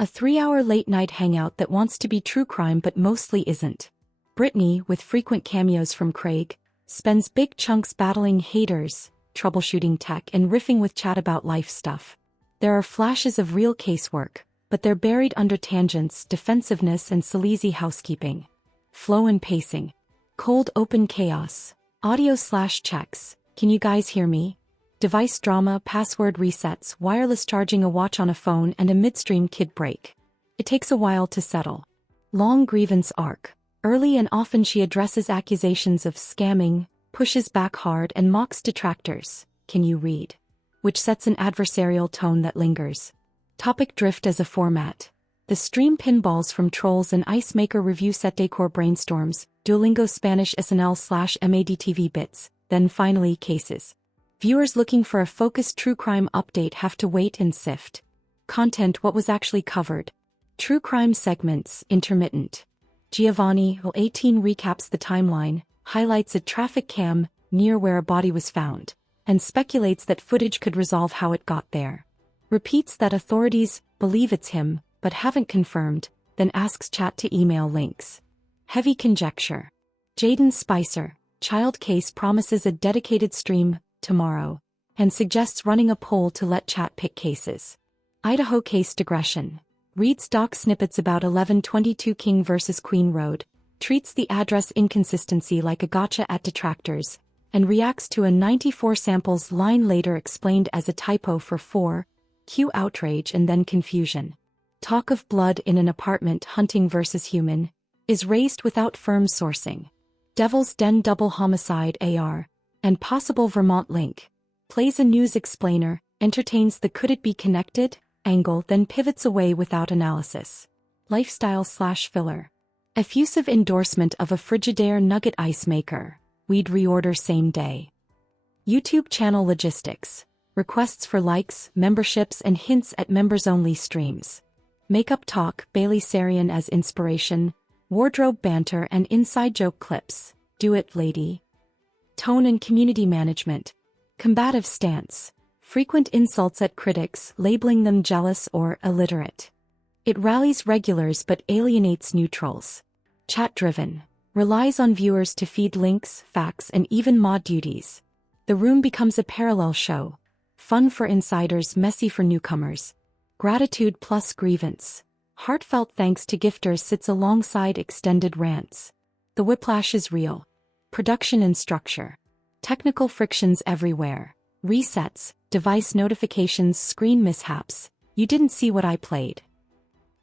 A 3-hour late-night hangout that wants to be true crime but mostly isn't. Britney, with frequent cameos from Craig, spends big chunks battling haters, troubleshooting tech and riffing with chat about life stuff. There are flashes of real casework, but they're buried under tangents, defensiveness and sleazy housekeeping. Flow and pacing. Cold open chaos. Audio/checks. Can you guys hear me? Device drama, password resets, wireless charging a watch on a phone and a midstream kid break. It takes a while to settle. Long grievance arc. Early and often she addresses accusations of scamming, pushes back hard and mocks detractors. Can you read? Which sets an adversarial tone that lingers. Topic drift as a format. The stream pinballs from trolls and ice maker review set decor brainstorms, Duolingo Spanish SNL/MADTV bits, then finally cases. Viewers looking for a focused true crime update have to wait and sift. Content: what was actually covered. True crime segments, intermittent. Giovani, 18 recaps the timeline, highlights a traffic cam near where a body was found, and speculates that footage could resolve how it got there. Repeats that authorities believe it's him, but haven't confirmed, then asks chat to email links. Heavy conjecture. Jaden Spicer, child case promises a dedicated stream tomorrow, and suggests running a poll to let chat pick cases. Idaho case digression. Reads doc snippets about 1122 King vs. Queen Road, treats the address inconsistency like a gotcha at detractors, and reacts to a 94 samples line later explained as a typo for 4, cue outrage and then confusion. Talk of blood in an apartment hunting versus human, is raised without firm sourcing. Devil's Den double homicide AR, and possible Vermont link. Plays a news explainer, entertains the could it be connected angle then pivots away without analysis. Lifestyle/filler. Effusive endorsement of a Frigidaire nugget ice maker. We'd reorder same day. YouTube channel logistics. Requests for likes, memberships and hints at members-only streams. Makeup talk, Bailey Sarian as inspiration, wardrobe banter and inside joke clips. Do it, lady. Tone and community management. Combative stance. Frequent insults at critics, labeling them jealous or illiterate. It rallies regulars but alienates neutrals. Chat-driven. Relies on viewers to feed links, facts and even mod duties. The room becomes a parallel show. Fun for insiders, messy for newcomers. Gratitude plus grievance. Heartfelt thanks to gifters sits alongside extended rants. The whiplash is real. Production and structure. Technical frictions everywhere. Resets, device notifications, screen mishaps. You didn't see what I played.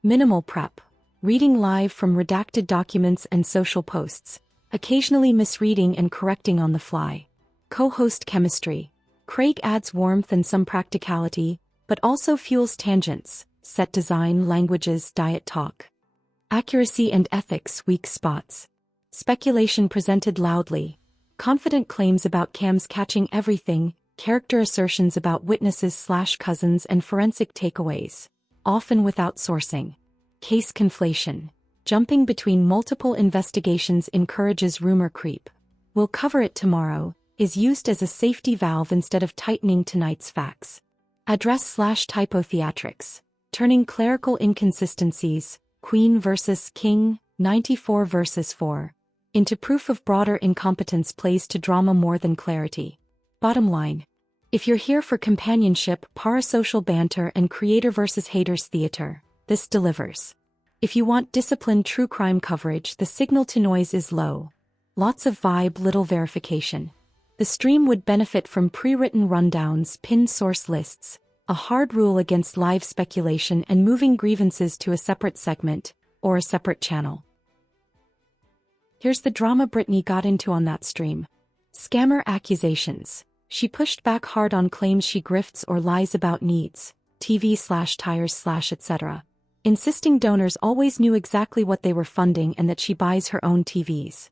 Minimal prep. Reading live from redacted documents and social posts. Occasionally misreading and correcting on the fly. Co-host chemistry. Craig adds warmth and some practicality, but also fuels tangents, set design, languages, diet talk. Accuracy and ethics, weak spots. Speculation presented loudly. Confident claims about cams catching everything, character assertions about witnesses/cousins and forensic takeaways, often without sourcing. Case conflation. Jumping between multiple investigations encourages rumor creep. We'll cover it tomorrow, is used as a safety valve instead of tightening tonight's facts. Address/typo theatrics. Turning clerical inconsistencies, Queen versus King, 94 versus 4, into proof of broader incompetence plays to drama more than clarity. Bottom line. If you're here for companionship, parasocial banter and creator versus haters theater, this delivers. If you want disciplined true crime coverage, the signal to noise is low. Lots of vibe, little verification. The stream would benefit from pre-written rundowns, pinned source lists, a hard rule against live speculation and moving grievances to a separate segment, or a separate channel. Here's the drama Britney got into on that stream. Scammer accusations. She pushed back hard on claims she grifts or lies about needs, TV/tires/etc. Insisting donors always knew exactly what they were funding and that she buys her own TVs.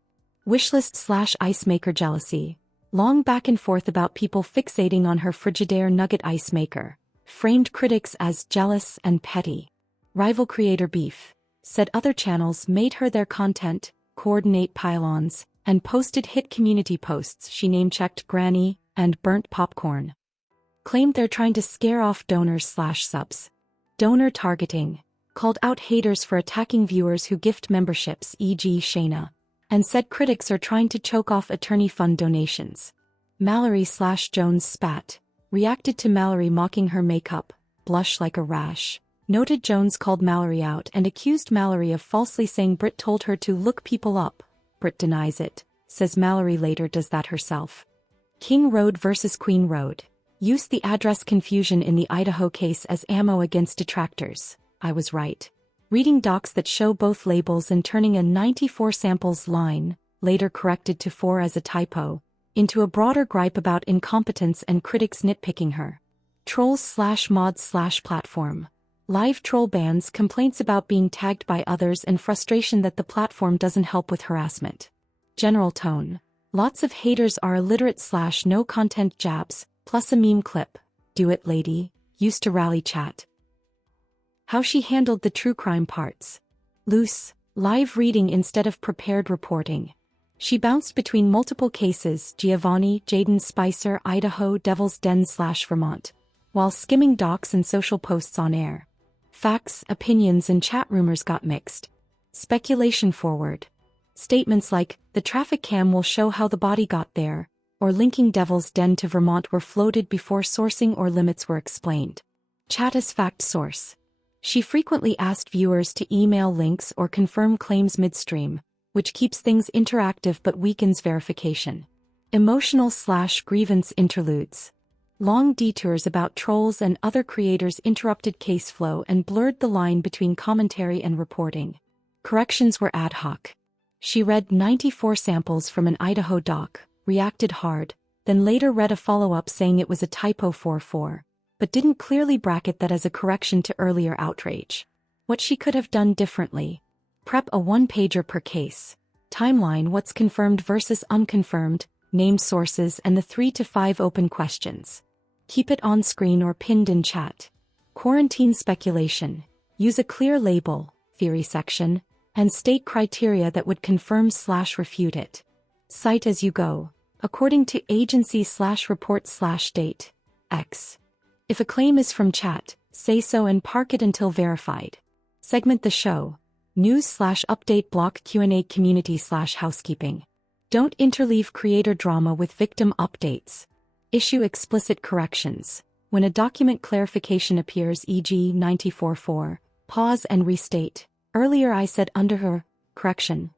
Wishlist/ice maker jealousy. Long back and forth about people fixating on her Frigidaire nugget ice maker. Framed critics as jealous and petty. Rival creator beef. Said other channels made her their content, coordinate pylons, and posted hit community posts. She name-checked Granny and burnt popcorn. Claimed they're trying to scare off donors/subs. Donor targeting. called out haters for attacking viewers who gift memberships, e.g. Shayna, and said critics are trying to choke off attorney fund donations. Mallerie/Jones Spat reacted to Mallerie mocking her makeup, blush like a rash. Noted Jones called Mallerie out and accused Mallerie of falsely saying Brit told her to look people up. Brit denies it, says Mallerie later does that herself. King Road vs. Queen Road. Used the address confusion in the Idaho case as ammo against detractors. I was right. Reading docs that show both labels and turning a 94 samples line, later corrected to 4 as a typo, into a broader gripe about incompetence and critics nitpicking her. Trolls/mods/platform. Live troll bans, complaints about being tagged by others, and frustration that the platform doesn't help with harassment. General tone. Lots of haters are illiterate/no content jabs, plus a meme clip. Do it lady, used to rally chat. How she handled the true crime parts. Loose, live reading instead of prepared reporting. She bounced between multiple cases, Giovani, Jaden Spicer, Idaho, Devil's Den/Vermont, while skimming docs and social posts on air. Facts, opinions and chat rumors got mixed. Speculation forward. Statements like, the traffic cam will show how the body got there, or linking Devil's Den to Vermont were floated before sourcing or limits were explained. Chat as fact source. She frequently asked viewers to email links or confirm claims midstream, which keeps things interactive but weakens verification. Emotional/grievance interludes. Long detours about trolls and other creators interrupted case flow and blurred the line between commentary and reporting. Corrections were ad hoc. She read 94 samples from an Idaho doc, reacted hard, then later read a follow-up saying it was a typo 44. But didn't clearly bracket that as a correction to earlier outrage. What she could have done differently. Prep a one-pager per case. Timeline what's confirmed versus unconfirmed, name sources and the 3 to 5 open questions. Keep it on screen or pinned in chat. Quarantine speculation. Use a clear label, theory section, and state criteria that would confirm/refute it. Cite as you go, according to agency/report/date, X. If a claim is from chat, say so and park it until verified. Segment the show. News/update block Q&A community/housekeeping. Don't interleave creator drama with victim updates. Issue explicit corrections. When a document clarification appears, e.g. 94.4, pause and restate. Earlier I said under her, correction.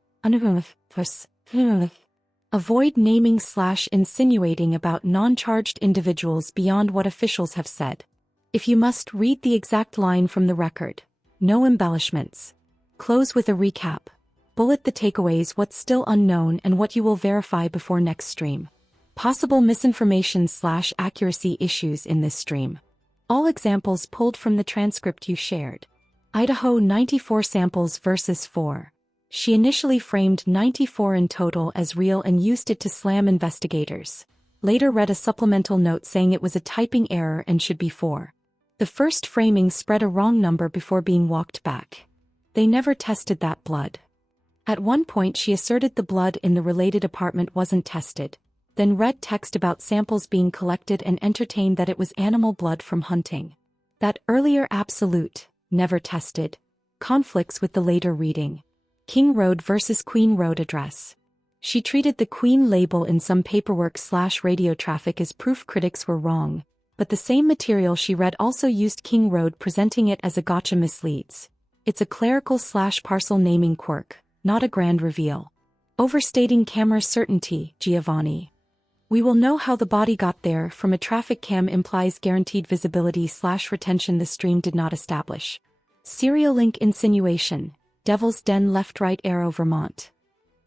Avoid naming/insinuating about non-charged individuals beyond what officials have said. If you must, read the exact line from the record. No embellishments. Close with a recap. Bullet the takeaways, what's still unknown and what you will verify before next stream. Possible misinformation/accuracy issues in this stream. All examples pulled from the transcript you shared. Idaho 94 samples versus 4. She initially framed 94 in total as real and used it to slam investigators. Later read a supplemental note saying it was a typing error and should be 4. The first framing spread a wrong number before being walked back. They never tested that blood. At one point she asserted the blood in the related apartment wasn't tested, then read text about samples being collected and entertained that it was animal blood from hunting. That earlier absolute, never tested, conflicts with the later reading. King Road versus Queen Road address. She treated the Queen label in some paperwork/radio traffic as proof critics were wrong, but the same material she read also used King Road, presenting it as a gotcha misleads. It's a clerical/parcel naming quirk, not a grand reveal. Overstating camera certainty, Giovani. We will know how the body got there from a traffic cam implies guaranteed visibility/retention the stream did not establish. Serial link insinuation, Devil's Den left-right arrow Vermont.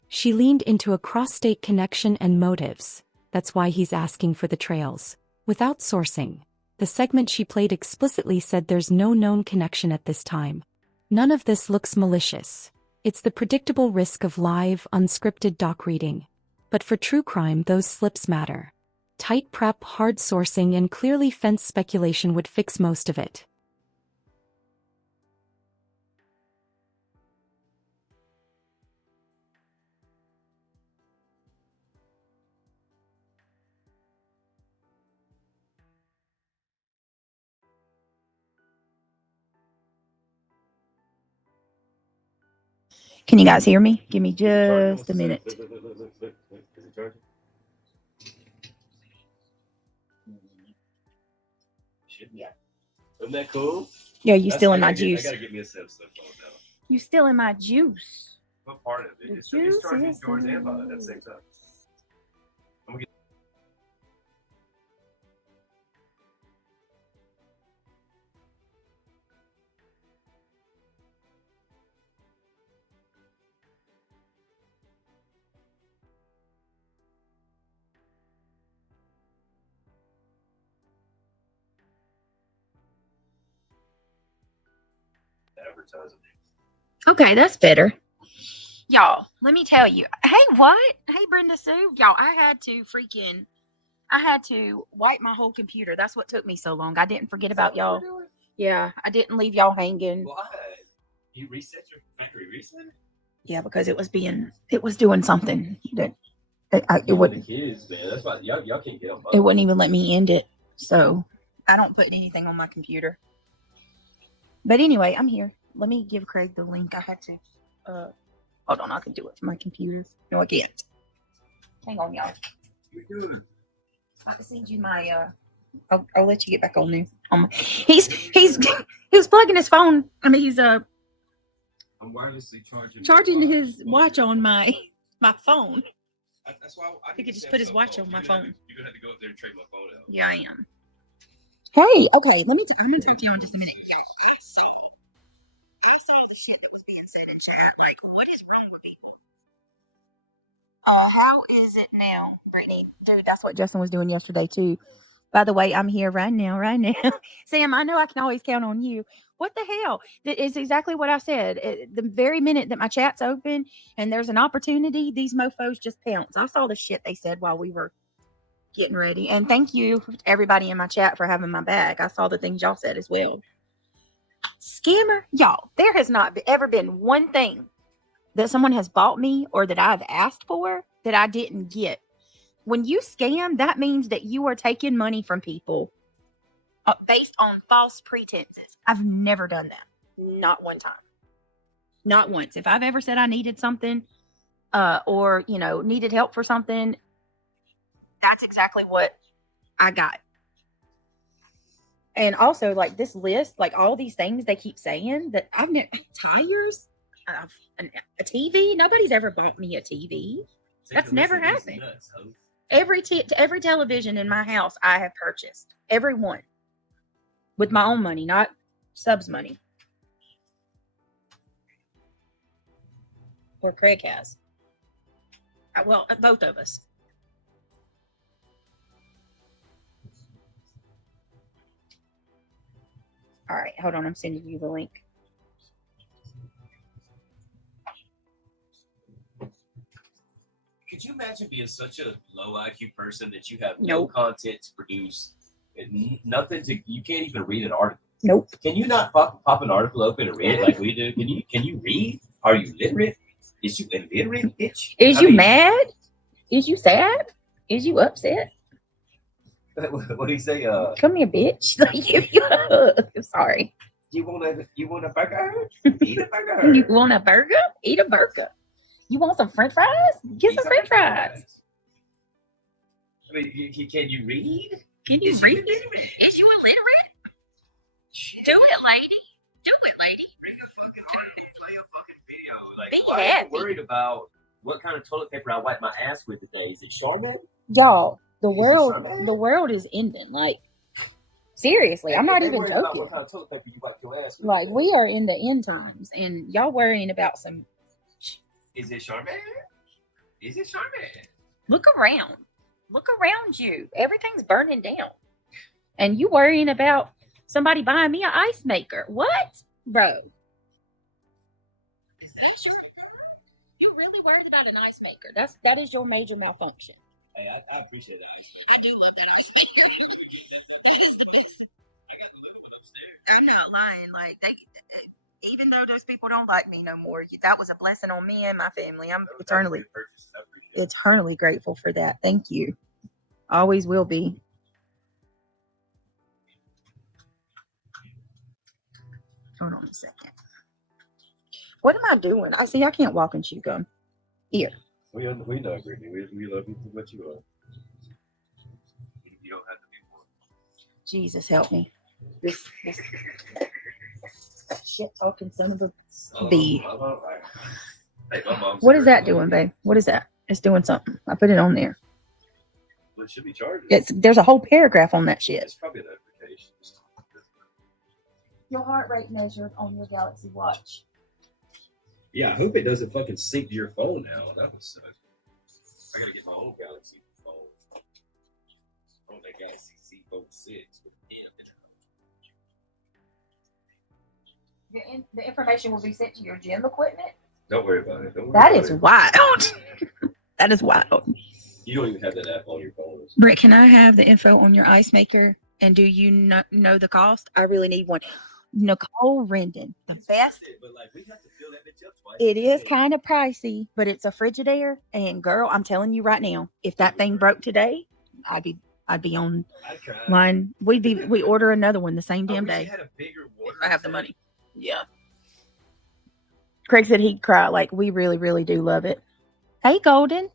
She leaned into a cross-state connection and motives, that's why he's asking for the trails. Without sourcing. The segment she played explicitly said there's no known connection at this time. None of this looks malicious. It's the predictable risk of live, unscripted doc reading. But for true crime those slips matter. Tight prep, hard sourcing and clearly fenced speculation would fix most of it. Can you guys hear me? Give me just a minute. Yeah. Isn't that cool? Yeah, you stealing my juice. I gotta get me a Samsung phone now. You stealing my juice. What part of it? It's charging yours and mine at the same time. I'm gonna get advertising. Okay, that's better. Y'all, let me tell you. Hey, what? Hey, Brenda Sue. Y'all, I had to wipe my whole computer. That's what took me so long. I didn't forget about y'all. Yeah, I didn't leave y'all hanging. Why? You reset your factory reset? Yeah, because it was doing something that it wouldn't. The kids, man. That's why y'all can't get on. It wouldn't even let me end it. So I don't put anything on my computer. But anyway, I'm here. Let me give Craig the link. I had to. Hold on, I can do it from my computer. No, I can't. Hang on, y'all. You're good. I can send you my. I'll let you get back on there. He's plugging his phone. I mean, he's I'm wirelessly charging his watch on my phone. That's why He could just put his watch on my phone. You're gonna have to go up there and trade my phone out. Yeah, I am. Hey, okay, I'm gonna talk to you in just a minute. I saw the shit that was being said in chat. Like, what is wrong with people? How is it now, Brittany? Dude, that's what Justin was doing yesterday too. By the way, I'm here right now. Sam, I know I can always count on you. What the hell? It's exactly what I said. The very minute that my chat's open and there's an opportunity, these mofos just pounce. I saw the shit they said while we were getting ready. And thank you to everybody in my chat for having my back. I saw the things y'all said as well. Scammer, y'all, there has not ever been one thing that someone has bought me or that I've asked for that I didn't get. When you scam, that means that you are taking money from people based on false pretenses. I've never done that. Not one time. Not once. If I've ever said I needed something or, needed help for something, that's exactly what I got. And also, like, this list, like, all these things they keep saying that I've never... Tires? A TV? Nobody's ever bought me a TV. That's never happened. Every television in my house I have purchased. Every one. With my own money, not subs money. Or Craig has. Well, both of us. All right, hold on. I'm sending you the link. Could you imagine being such a low IQ person that you have no content to produce, and nothing to? You can't even read an article. Nope. Can you not pop an article open and read it like we do? Can you read? Are you literate? Is you illiterate, bitch? Is you mad? Is you sad? Is you upset? What do you say? Come here, bitch. I'm sorry. You want a burger? Eat a burger. You want a burger? Eat a burger. You want some French fries? Get some French fries. I mean, can you read? Can you read? Is you illiterate? Do it, lady. Do it, lady. Like, why are you worried about what kind of toilet paper I wipe my ass with today? Is it Charmin? Y'all, the world is ending. Like, seriously, I'm not even joking. What kind of toilet paper you wipe your ass with? Like, we are in the end times, and y'all worrying about some. Is it Charmin? Is it Charmin? Look around. Look around you. Everything's burning down. And you worrying about somebody buying me an ice maker. What? Bro. You're really worried about an ice maker. That is your major malfunction. Hey, I appreciate that. I do love that ice maker. That is the best. I got the little one upstairs. I'm not lying. Like, even though those people don't like me no more, that was a blessing on me and my family. I'm eternally grateful for that. Thank you. Always will be. Hold on a second. What am I doing? I see. I can't walk and chew gum. Here. We know, Britney. We love you for what you are. You don't have to be one. Jesus help me. This shit talking son of a bee. Hey, my mom's What is that doing, babe? What is that? It's doing something. I put it on there. Well, it should be charging. There's a whole paragraph on that shit. It's probably an application. Your heart rate measured on your Galaxy Watch. Yeah, I hope it doesn't fucking sync to your phone now. That would suck. I gotta get my own Galaxy phone. I want that Galaxy Z06 with The information will be sent to your gym equipment. Don't worry about it. That is wild. That is wild. You don't even have that app on your phone. Britt, can I have the info on your ice maker? And do you not know the cost? I really need one. Nicole Rendon, the best. But like, we have to fill that bitch up twice. It is kind of pricey, but it's a Frigidaire. And girl, I'm telling you right now, if that thing broke today, I'd be on line. We order another one the same damn day. Had a bigger water if I have the money. Yeah. Craig said he'd cry. Like, we really, really do love it. Hey, Golden.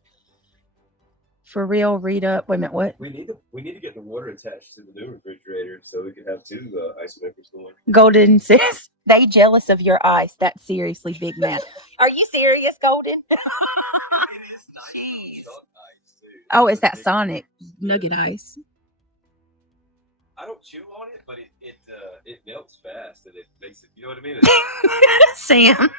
For real, read up. Wait a minute, what? We need to get the water attached to the new refrigerator so we can have two ice makers going. Golden says they jealous of your ice. That's seriously big man. Are you serious, Golden? Oh, it's that Sonic Nugget ice. I don't chew on it, but it melts fast and it makes it. You know what I mean? Sam,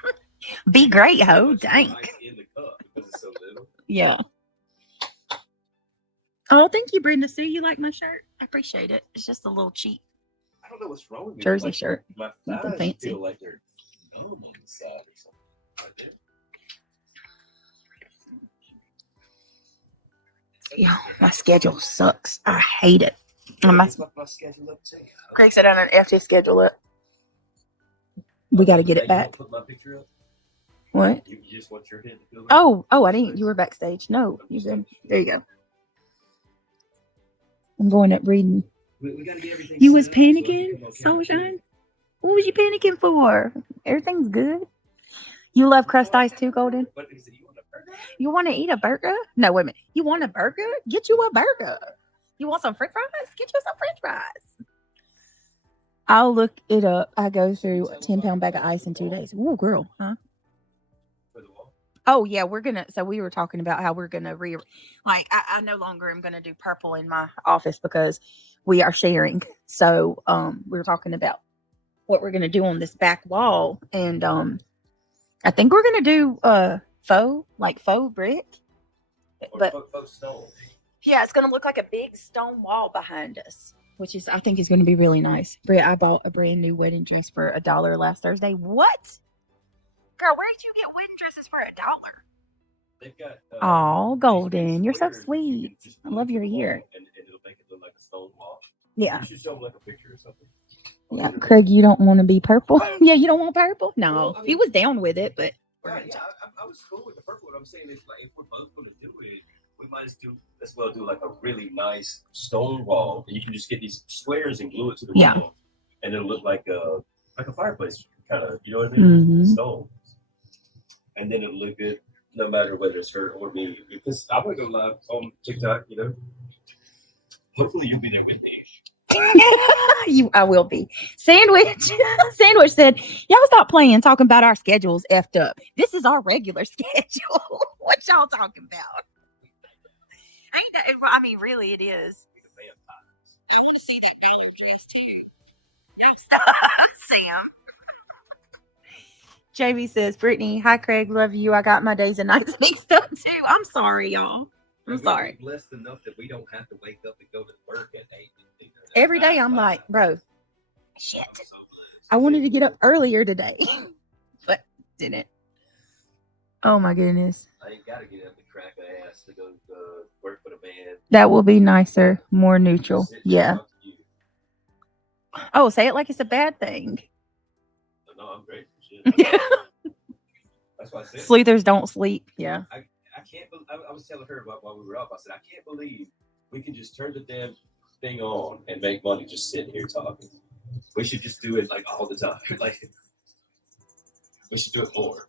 be great, ho. Dang. In the cup because it's so little. Yeah. Oh, thank you, Brenda. See, you like my shirt? I appreciate it. It's just a little cheap. I don't know what's wrong with me. Jersey shirt. My Nothing thighs fancy. feel like they're numb on the side or something. Right there. Yeah, my schedule sucks. I hate it. My schedule up too. Craig said I'm an FT schedule up. We got to get it back. Put my picture up. What? You just want your head to feel. Oh, I didn't. You were backstage. No, you didn't. There you go. I'm going up reading. We gotta get everything. You was panicking, Sunshine? What was you panicking for? Everything's good. You love crust ice too, Golden? You want to eat a burger? No, wait a minute. You want a burger? Get you a burger. You want some french fries? Get you some french fries. I'll look it up. I go through a 10-pound bag of ice in 2 days. Ooh, girl, huh? Oh, yeah, we were talking about how we're going to I no longer am going to do purple in my office because we are sharing. So, we were talking about what we're going to do on this back wall. And, I think we're going to do, faux brick. But faux stone. Yeah, it's going to look like a big stone wall behind us, which I think is going to be really nice. Britt, I bought a brand new wedding dress for $1 last Thursday. What? Girl, where did you get wedding dresses for $1? They've got. Oh, Golden, you're so sweet. I love your hair. And it'll make it look like a stone wall. Yeah. You should show them like a picture or something. Yeah, Craig, you don't want to be purple? Yeah, you don't want purple? No, well, he was down with it, but. I was cool with the purple. What I'm saying is, like, if we're both going to do it, we might as well do like a really nice stone wall, and you can just get these squares and glue it to the wall, and it'll look like a fireplace kind of. You know what I mean? Mm-hmm. Stone. And then it'll look good no matter whether it's her or me. Because I'm going to go live on TikTok, you know. Hopefully you'll be there with me. I will be. Sandwich said, y'all stop playing talking about our schedules effed up. This is our regular schedule. What y'all talking about? Ain't that, I mean, really it is. I want to see that dollar dress too. Y'all stop, Sam. JV says, Brittany, hi Craig, love you. I got my days and nights mixed up too. I'm sorry, y'all. I'm sorry. We're blessed enough that we don't have to wake up and go to work at 8. Every day I'm like, bro, shit. I wanted to get up earlier today, but didn't. Oh my goodness. I ain't got to get up and crack my ass to go work for the band. That will be nicer, more neutral. Yeah. Oh, say it like it's a bad thing. No, I'm grateful. Shit. That's why I said Sleuthers don't sleep. Yeah. I can't believe, I was telling her about while we were up. I said, I can't believe we can just turn the damn thing on and make money just sitting here talking. We should just do it like all the time. Like, We should do it more.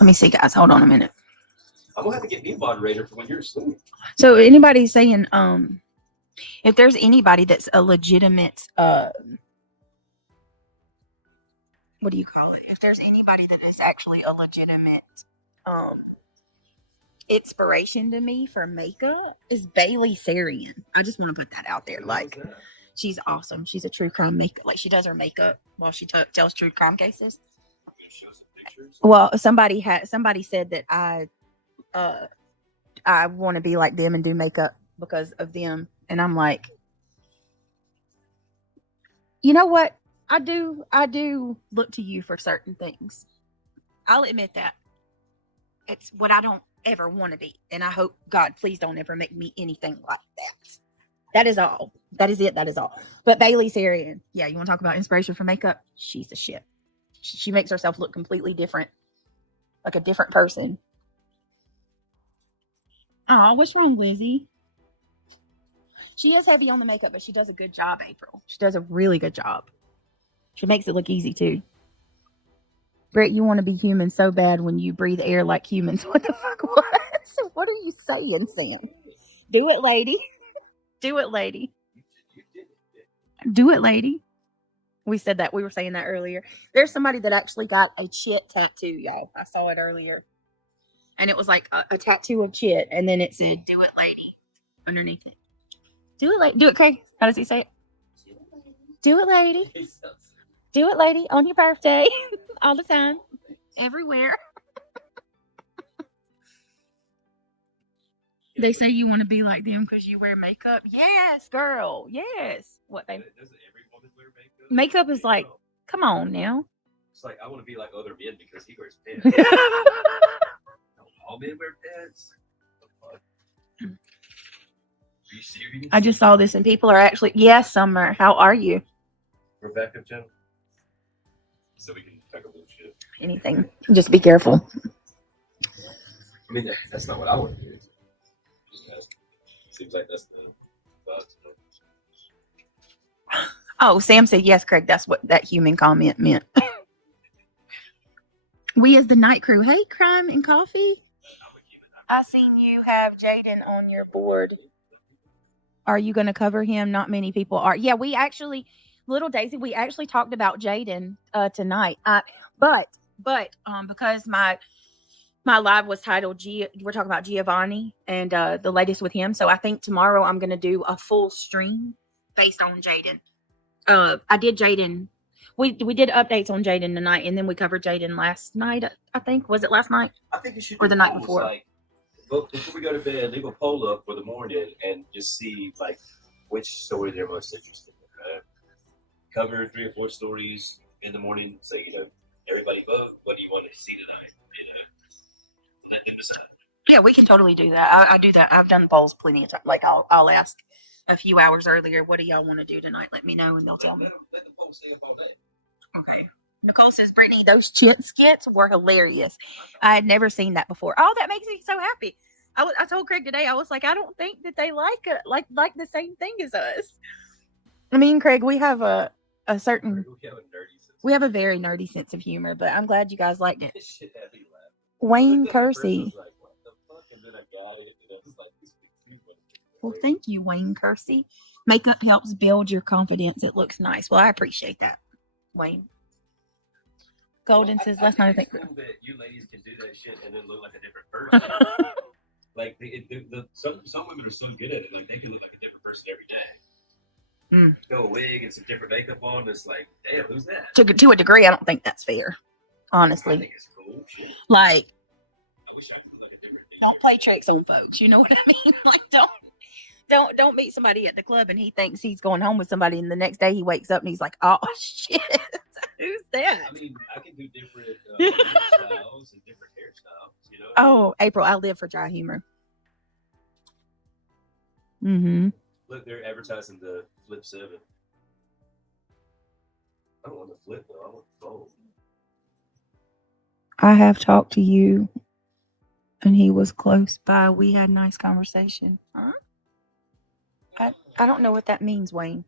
Let me see, guys. Hold on a minute. I'm gonna have to get me a moderator for when you're asleep. So anybody saying, if there's anybody that's a legitimate, what do you call it? If there's anybody that is actually a legitimate, inspiration to me for makeup is Bailey Sarian. I just want to put that out there. Like, she's awesome. She's a true crime makeup. Like, she does her makeup while she tells true crime cases. Well, somebody said that I want to be like them and do makeup because of them, and I'm like, you know what? I do look to you for certain things. I'll admit that. It's what I don't ever want to be, and I hope God, please don't ever make me anything like that. That is all. That is it. That is all. But Bailey Sarian, yeah, you want to talk about inspiration for makeup? She's the shit. She makes herself look completely different, like a different person. Oh, what's wrong, Lizzie? She is heavy on the makeup, but she does a good job, April. She does a really good job. She makes it look easy, too. Britt, you want to be human so bad when you breathe air like humans. What the fuck? What are you saying, Sam? Do it, lady. Do it, lady. Do it, lady. We said that. We were saying that earlier. There's somebody that actually got a chit tattoo, y'all. I saw it earlier. And it was like a tattoo of chit. And then it said, do it, lady, underneath it. Do it, lady. Do it, Craig. How does he say it? Do it, lady. Do it, lady, on your birthday. All the time. Everywhere. They say you want to be like them because you wear makeup. Yes, girl. Yes. What, baby? Doesn't every woman wear makeup? Makeup is like, come on now. It's like, I want to be like other men because he wears pants. All men wear pants. Are you serious? I just saw this and people are actually, yes, Summer. How are you? We're back up, channel. So we can talk about shit. Anything. Just be careful. I mean, that's not what I want to do. Seems like that's the vibe. Oh, Sam said yes, Craig. That's what that human comment meant. We as the night crew. Hey, Crime and Coffee. I seen you have Jaden on your board. Are you going to cover him? Not many people are. Yeah, we actually, little Daisy, we actually talked about Jaden tonight. But because my live was titled we're talking about Giovani and the latest with him. So I think tomorrow I'm going to do a full stream based on Jaden. I did Jaden. We did updates on Jaden tonight, and then we covered Jaden last night. I think, was it last night? I think you should. Or the night before. Like, before we go to bed, leave a poll up for the morning and just see like which story they're most interested in. Cover 3 or 4 stories in the morning. So everybody vote. What do you want to see tonight? Let them decide. Yeah, we can totally do that. I do that. I've done polls plenty of times. Like I'll ask a few hours earlier, what do y'all want to do tonight? Let me know, and they'll tell me. Let the poll stay up all day. Okay. Nicole says, Brittany, those skits were hilarious. I had never seen that before. Oh, that makes me so happy. I told Craig today, I was like, I don't think that they like the same thing as us. I mean, Craig, we have a certain, we have a very nerdy sense of humor, but I'm glad you guys liked it. Wayne Kersey. Well, thank you, Wayne Kersey. Makeup helps build your confidence. It looks nice. Well, I appreciate that, Wayne. Golden says, "Let's not think." Cool that you ladies can do that shit and then look like a different person. Like some women are so good at it. Like they can look like a different person every day. Go a wig and some different makeup on. It's like, damn, who's that? To a degree, I don't think that's fair. Honestly, I think it's cool. Shit. Like, I wish I could look like a different. Don't play tricks on folks. You know what I mean? Like, don't meet somebody at the club and he thinks he's going home with somebody, and the next day he wakes up and he's like, oh shit, who's that? I mean, I can do different styles and different hairstyles. You know? Oh, April, I live for dry humor. Mm-hmm. Look, they're advertising the Flip 7. I don't want the Flip though. I want the Fold. I have talked to you, and he was close by. We had a nice conversation. Huh? I don't know what that means, Wayne.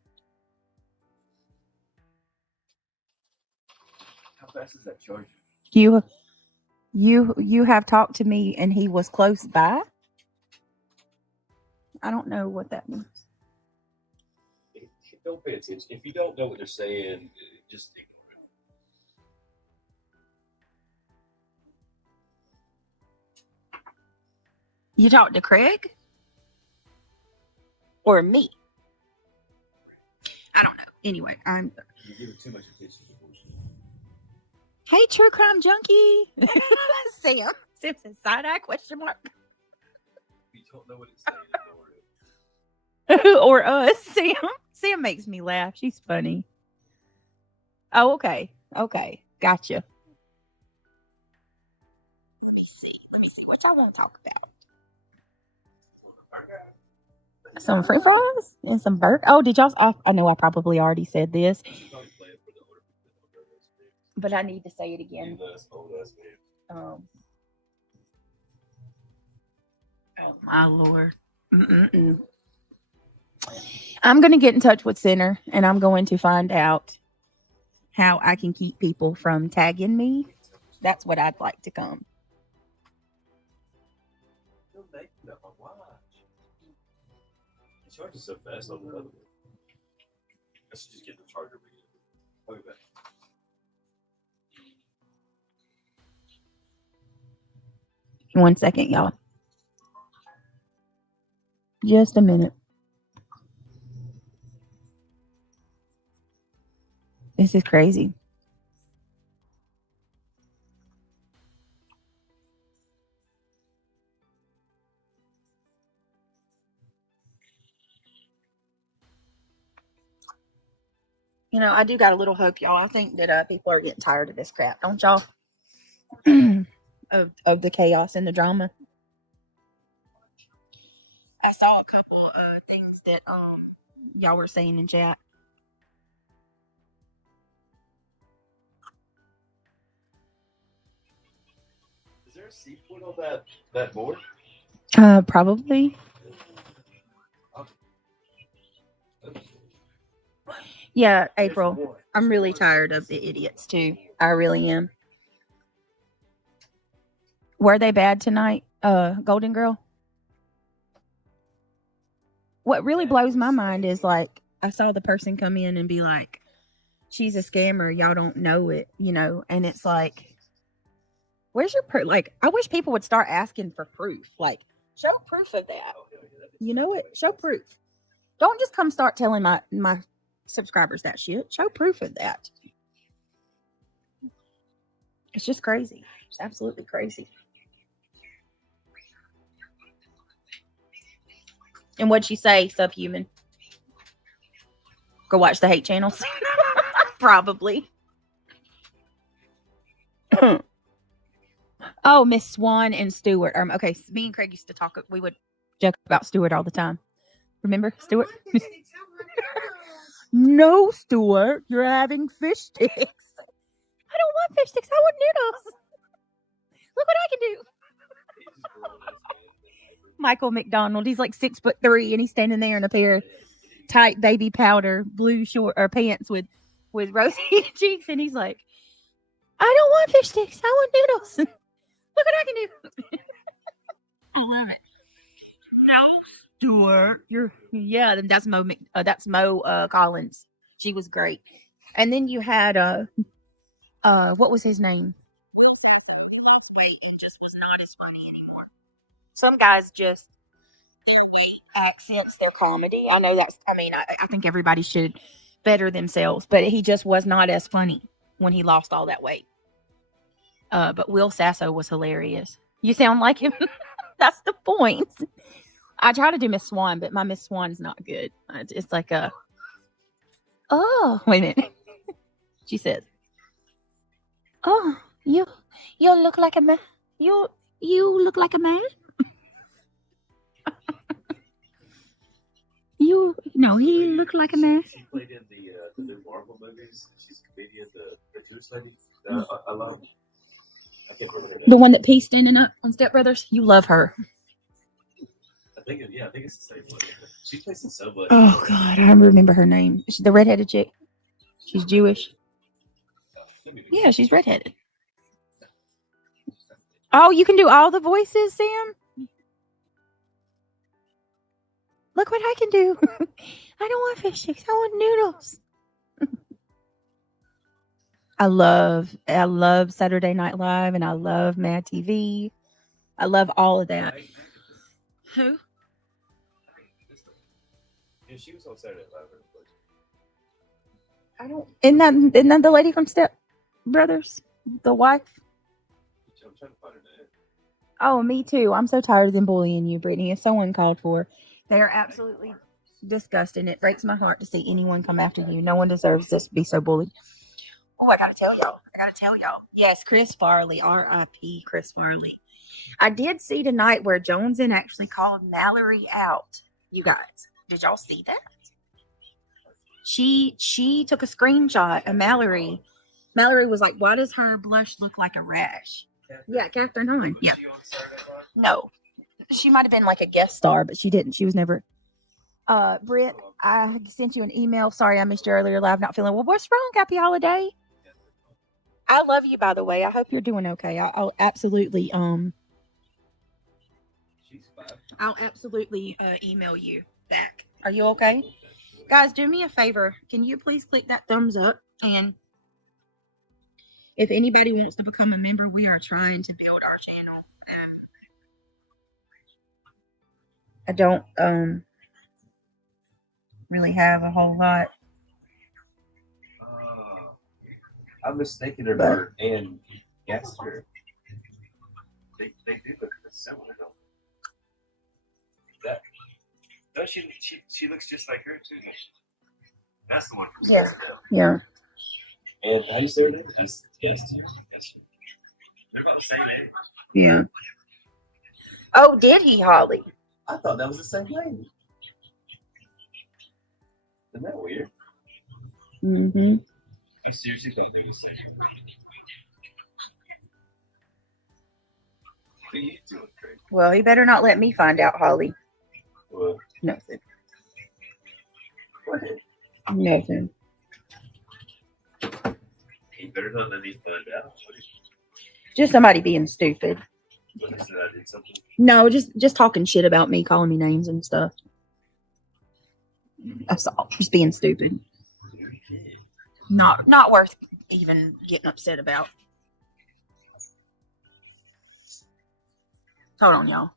fast is that charger? You have talked to me and he was close by? I don't know what that means. Don't pay attention. If you don't know what they're saying, just ignore it. You talked to Craig? Or me? I don't know. Anyway, You're giving too much attention to bullshit. Hey, true crime junkie. Sam says side-eye question mark. If you don't know what it's saying, ignore it. Or us. Sam makes me laugh. She's funny. Oh, okay. Okay. Gotcha. Let me see what y'all want to talk about. Some french fries and some burger. Oh, did y'all? I know I probably already said this, but I need to say it again. Oh my Lord. I'm going to get in touch with Center and I'm going to find out how I can keep people from tagging me. That's what I'd like to come. The charger's so fast on the other one. I should just get the charger. I'll be back. One second, y'all. Just a minute. This is crazy. You know, I do got a little hope, y'all. I think that people are getting tired of this crap, don't y'all? of the chaos and the drama. I saw a couple things that y'all were saying in chat. Is there a sequel on that board? Probably. Yeah, April. I'm really tired of the idiots too. I really am. Were they bad tonight, Golden Girl? What really blows my mind is like I saw the person come in and be like, "She's a scammer. Y'all don't know it," you know. And it's like, where's your proof? Like, I wish people would start asking for proof. Like, show proof of that. You know it. Show proof. Don't just come start telling my subscribers that shit. Show proof of that. It's just crazy. It's absolutely crazy. And what'd she say, Subhuman? Go watch the hate channels? Probably. Oh, Miss Swan and Stewart. Okay, me and Craig used to talk. We would joke about Stewart all the time. Remember Stewart? No, Stewart, you're having fish sticks. I don't want fish sticks. I want noodles. Look what I can do. Michael McDonald. He's like 6'3", and he's standing there in a pair of tight baby powder blue short or pants with rosy cheeks, and he's like, "I don't want fish sticks. I want noodles. Look what I can do." I love it. No, Stuart. Yeah. That's Mo Collins. She was great. And then you had what was his name? He just was not as funny anymore. Some guys just accents their comedy. I know that's. I mean, I think everybody should better themselves, but he just was not as funny when he lost all that weight. But Will Sasso was hilarious. You sound like him. That's the point. I try to do Miss Swan, but my Miss Swan's not good. It's like a. Oh, wait a minute. She says, "Oh, you look like a man. You look like a man. He looked like a man." She played in the new Marvel movies. She's a comedian, the cartoonist lady. I love. I can't remember her name. The one that pees standing up on Step Brothers. You love her. I think it's the same one. She plays in so much. Oh God, I remember her name. She's the redheaded chick. She's Jewish. Yeah, she's redheaded. Oh, you can do all the voices, Sam? Look what I can do. I don't want fish sticks. I want noodles. I love Saturday Night Live, and I love Mad TV. I love all of that. Who? Yeah, she was on Saturday Night Live. I don't. Isn't that the lady from Step Brothers? The wife? I'm trying to find her name. Oh, me too. I'm so tired of them bullying you, Brittany. It's so uncalled for. They are absolutely disgusting. It breaks my heart to see anyone come after you. No one deserves this to be so bullied. Oh, I gotta tell y'all. Yes, Chris Farley, R.I.P. Chris Farley. I did see tonight where Joneson actually called Mallerie out. You guys, did y'all see that? She took a screenshot of Mallerie. Mallerie was like, "Why does her blush look like a rash?" Yeah, Catherine Hahn. Yeah. No, she might have been like a guest star, but she didn't. She was never. Britt, I sent you an email. Sorry, I missed you earlier. Live, not feeling well. What's wrong? Happy holiday. I love you, by the way. I hope you're doing okay. I'll absolutely email you back. Are you okay? Guys, do me a favor. Can you please click that thumbs up? And if anybody wants to become a member, we are trying to build our channel. I don't really have a whole lot. I'm mistaken her and Gaster. They do look similar, don't they? No, she looks just like her too. That's the one from Yeah. Yeah. And how do you say her name? Yes. They're about the same age. Yeah. Oh, did he, Holly? I thought that was the same lady. Isn't that weird? Mm-hmm. I seriously thought they were the same. What are you doing, Craig? Well, he better not let me find out, Holly. What? Nothing. What? Nothing. He better not let me find out. Just somebody being stupid. What is it? I did something? No, just talking shit about me, calling me names and stuff. That's all. Just being stupid. Not worth even getting upset about. Hold on, y'all.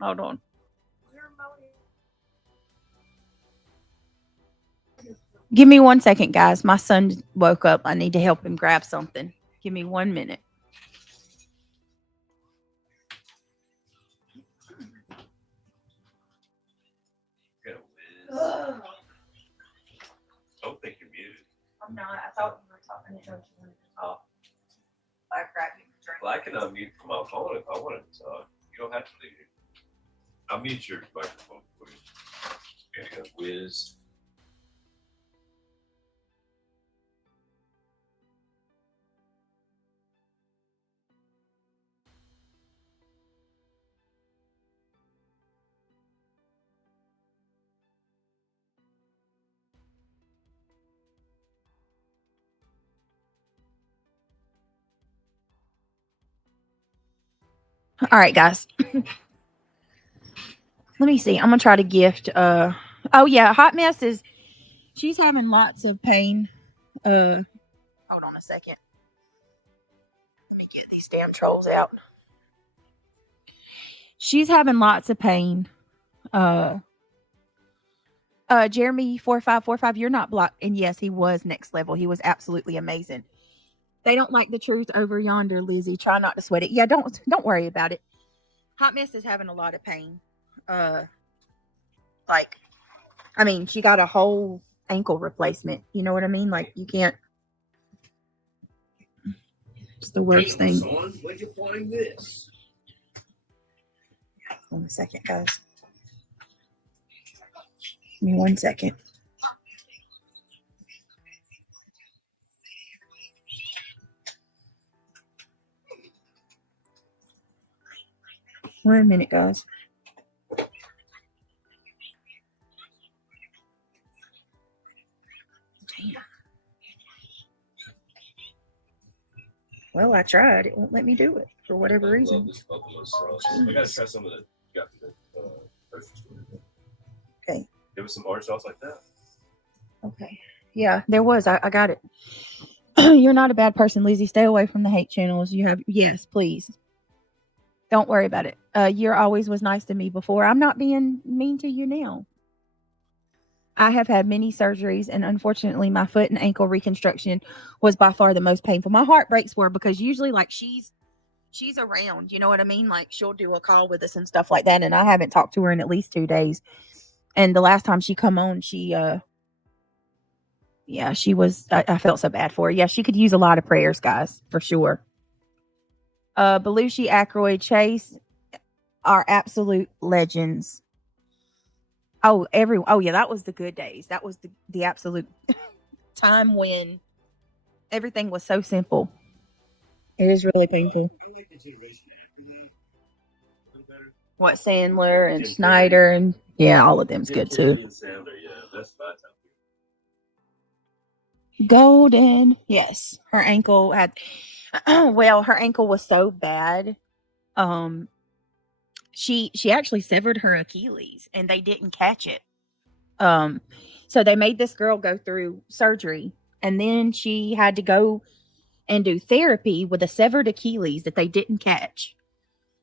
Hold on. Give me 1 second, guys. My son woke up. I need to help him grab something. Give me 1 minute. I don't think you're muted. I'm not. I thought you were talking to me. Oh. Well, I can unmute from my phone if I wanted to talk. You don't have to leave it. I'll mute your microphone for you. Okay, go whiz. all right, guys. Let me see. I'm gonna try to gift. Oh yeah, Hot Mess is. She's having lots of pain. Hold on a second. Let me get these damn trolls out. She's having lots of pain. Jeremy 4545, you're not blocked. And yes, he was next level. He was absolutely amazing. They don't like the truth over yonder, Lizzie. Try not to sweat it. Yeah, don't worry about it. Hot Mess is having a lot of pain. She got a whole ankle replacement. You know what I mean? Like, you can't. It's the worst thing. Where'd you find this? Hold on a second, guys. Give me 1 second. Wait a minute, guys. Damn. Well, I tried. It won't let me do it for whatever reason. I love this buffalo sauce. I gotta try some of the got from the grocery store. Okay. There was some orange sauce like that. Okay. Yeah, there was. I got it. You're not a bad person, Lizzie. Stay away from the hate channels. Yes, please. Don't worry about it. You're always was nice to me before. I'm not being mean to you now. I have had many surgeries, and unfortunately, my foot and ankle reconstruction was by far the most painful. My heart breaks for her because usually, like, she's around. You know what I mean? Like, she'll do a call with us and stuff like that, and I haven't talked to her in at least 2 days. And the last time she come on, she was. I felt so bad for her. Yeah, she could use a lot of prayers, guys, for sure. Belushi, Aykroyd, Chase are absolute legends. Oh yeah, that was the good days. That was the absolute time when everything was so simple. It was really painful. What, Sandler and Snyder and yeah, all of them's good too. Golden, yes. Her ankle had her ankle was so bad. She actually severed her Achilles and they didn't catch it. So they made this girl go through surgery and then she had to go and do therapy with a severed Achilles that they didn't catch.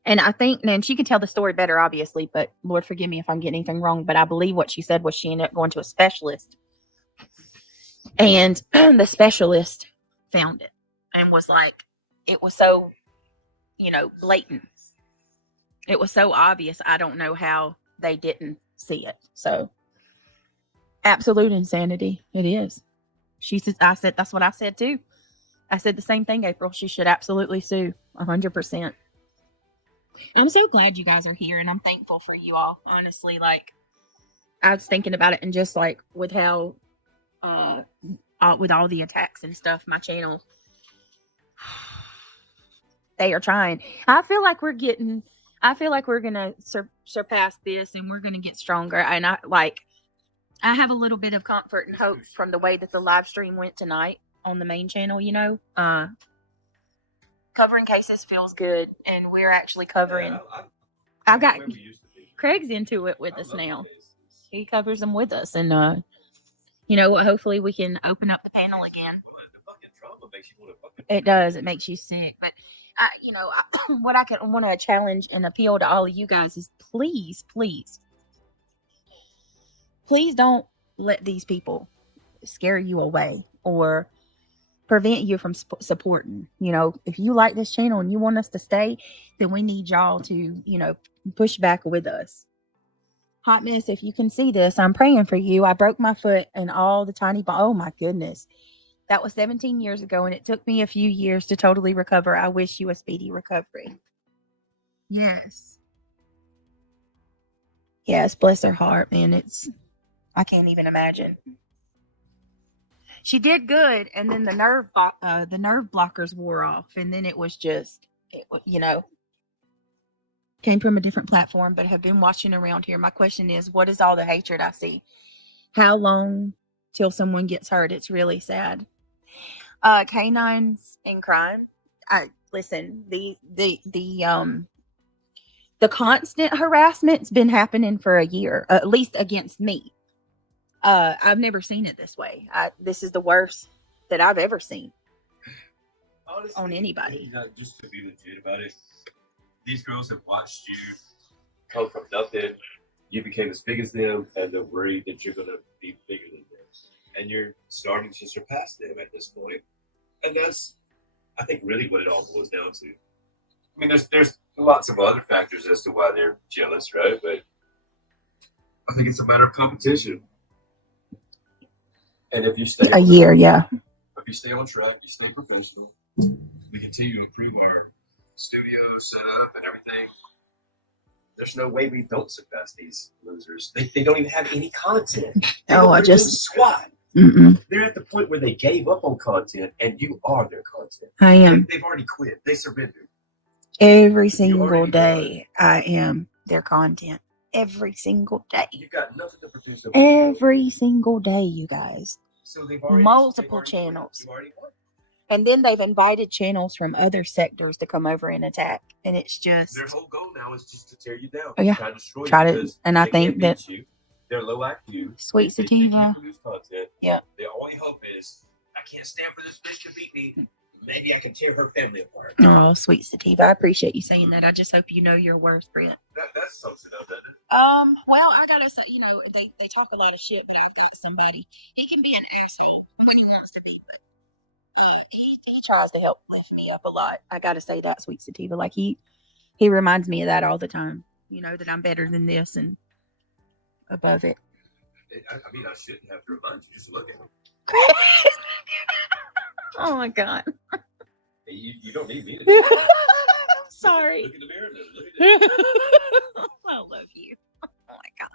And I think, and she can tell the story better, obviously, but Lord forgive me if I'm getting anything wrong, but I believe what she said was she ended up going to a specialist. And the specialist found it and was like, it was so, blatant. It was so obvious. I don't know how they didn't see it. So, absolute insanity. It is. She said, that's what I said too. I said the same thing, April. She should absolutely sue 100%. I'm so glad you guys are here and I'm thankful for you all. Honestly, like, I was thinking about it and just like with how, with all the attacks and stuff, my channel, they are trying. I feel like we're going to surpass this and we're going to get stronger. And I have a little bit of comfort and hope from the way that the live stream went tonight on the main channel, covering cases feels good. And we're actually covering. I've got Craig's into it with us now. He covers them with us. And, hopefully we can open up the panel again. It does. It makes you sick. But, what I want to challenge and appeal to all of you guys is please don't let these people scare you away or prevent you from supporting. If you like this channel and you want us to stay, then we need y'all to, push back with us. Hot Mess, if you can see this, I'm praying for you. I broke my foot and all the tiny oh my goodness. That was 17 years ago and it took me a few years to totally recover. I wish you a speedy recovery. Yes. Yes, bless her heart, man. I can't even imagine. She did good, and then the nerve blockers wore off, and then it was just, came from a different platform, but have been watching around here. My question is, what is all the hatred I see? How long till someone gets hurt? It's really sad. Canines in crime. Listen, the constant harassment's been happening for a year, at least against me. I've never seen it this way. This is the worst that I've ever seen. Honestly, on anybody. Just to be legit about it, these girls have watched you come from nothing. You became as big as them, and they're worried that you're going to be bigger than them. And you're starting to surpass them at this point. And that's, I think, really what it all boils down to. I mean, there's lots of other factors as to why they're jealous, right? But I think it's a matter of competition. And if you stay a year, yeah. If you stay on track, you stay professional, we continue to improve our studio setup and everything. There's no way we don't surpass these losers. They don't even have any content. I just squat. They're at the point where they gave up on content, and you are their content. I am. They've already quit. They surrendered. Every single day I am their content. Every single day. You've got nothing to produce. Every single day, you guys. So multiple channels. And then they've invited channels from other sectors to come over and attack. And it's just... Their whole goal now is just to tear you down. Oh, yeah. Try to destroy Try you. to, and I think that... They're low IQ. Sweet Sativa. Content. Yeah. Their only hope is, I can't stand for this bitch to beat me. Maybe I can tear her family apart. Oh, Sweet Sativa. I appreciate you saying that. I just hope you know your worth, Brent. That's something else, doesn't it? Well, I gotta say, they talk a lot of shit, but I've got somebody. He can be an asshole when he wants to be, but he tries to help lift me up a lot. I gotta say that, Sweet Sativa. Like he reminds me of that all the time. That I'm better than this and above it. I mean, I shouldn't have to remind you. Just look at him. Oh my God. You don't need me to. Sorry. Look in the mirror. Look at it. I love you. Oh my God.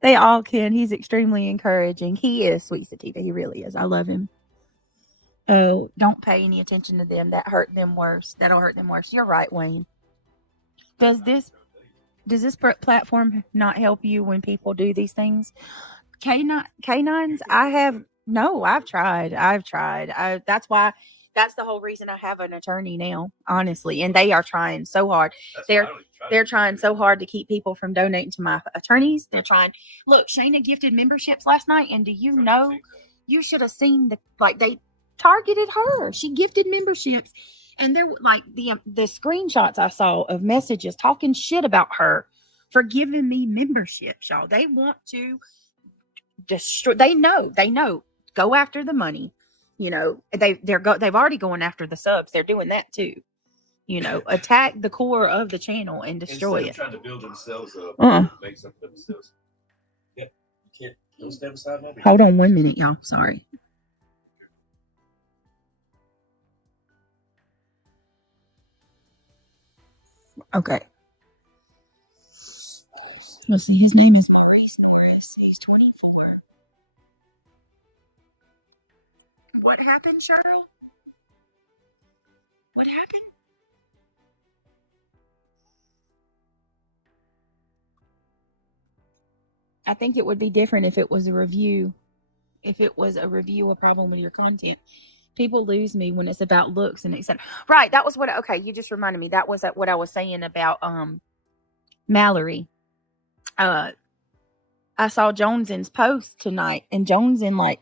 They all can. He's extremely encouraging. He is, Sweet Sativa. He really is. I love him. Oh, don't pay any attention to them. That hurt them worse. That'll hurt them worse. You're right, Wayne. Does this platform not help you when people do these things? Canines, I've tried. That's the whole reason I have an attorney now, honestly. And they are trying so hard. They're trying so hard to keep people from donating to my attorneys. They're trying. Look, Shayna gifted memberships last night. And do you know, you should have seen they targeted her. She gifted memberships. And they're like the screenshots I saw of messages talking shit about her for giving me memberships, y'all. They want to destroy. They know. Go after the money. They've already going after the subs. They're doing that too. Attack the core of the channel and destroy it. Trying to build themselves up, make something of themselves. Yeah, you can't step aside now. Hold on 1 minute, y'all. Sorry. Okay. Let's see. His name is Maurice Norris. He's 24. What happened, Cheryl? What happened? I think it would be different if it was a review. If it was a review, a problem with your content. People lose me when it's about looks and etc. Right, that was you just reminded me. That was what I was saying about Mallerie. I saw Jonesin's post tonight, and Jonesin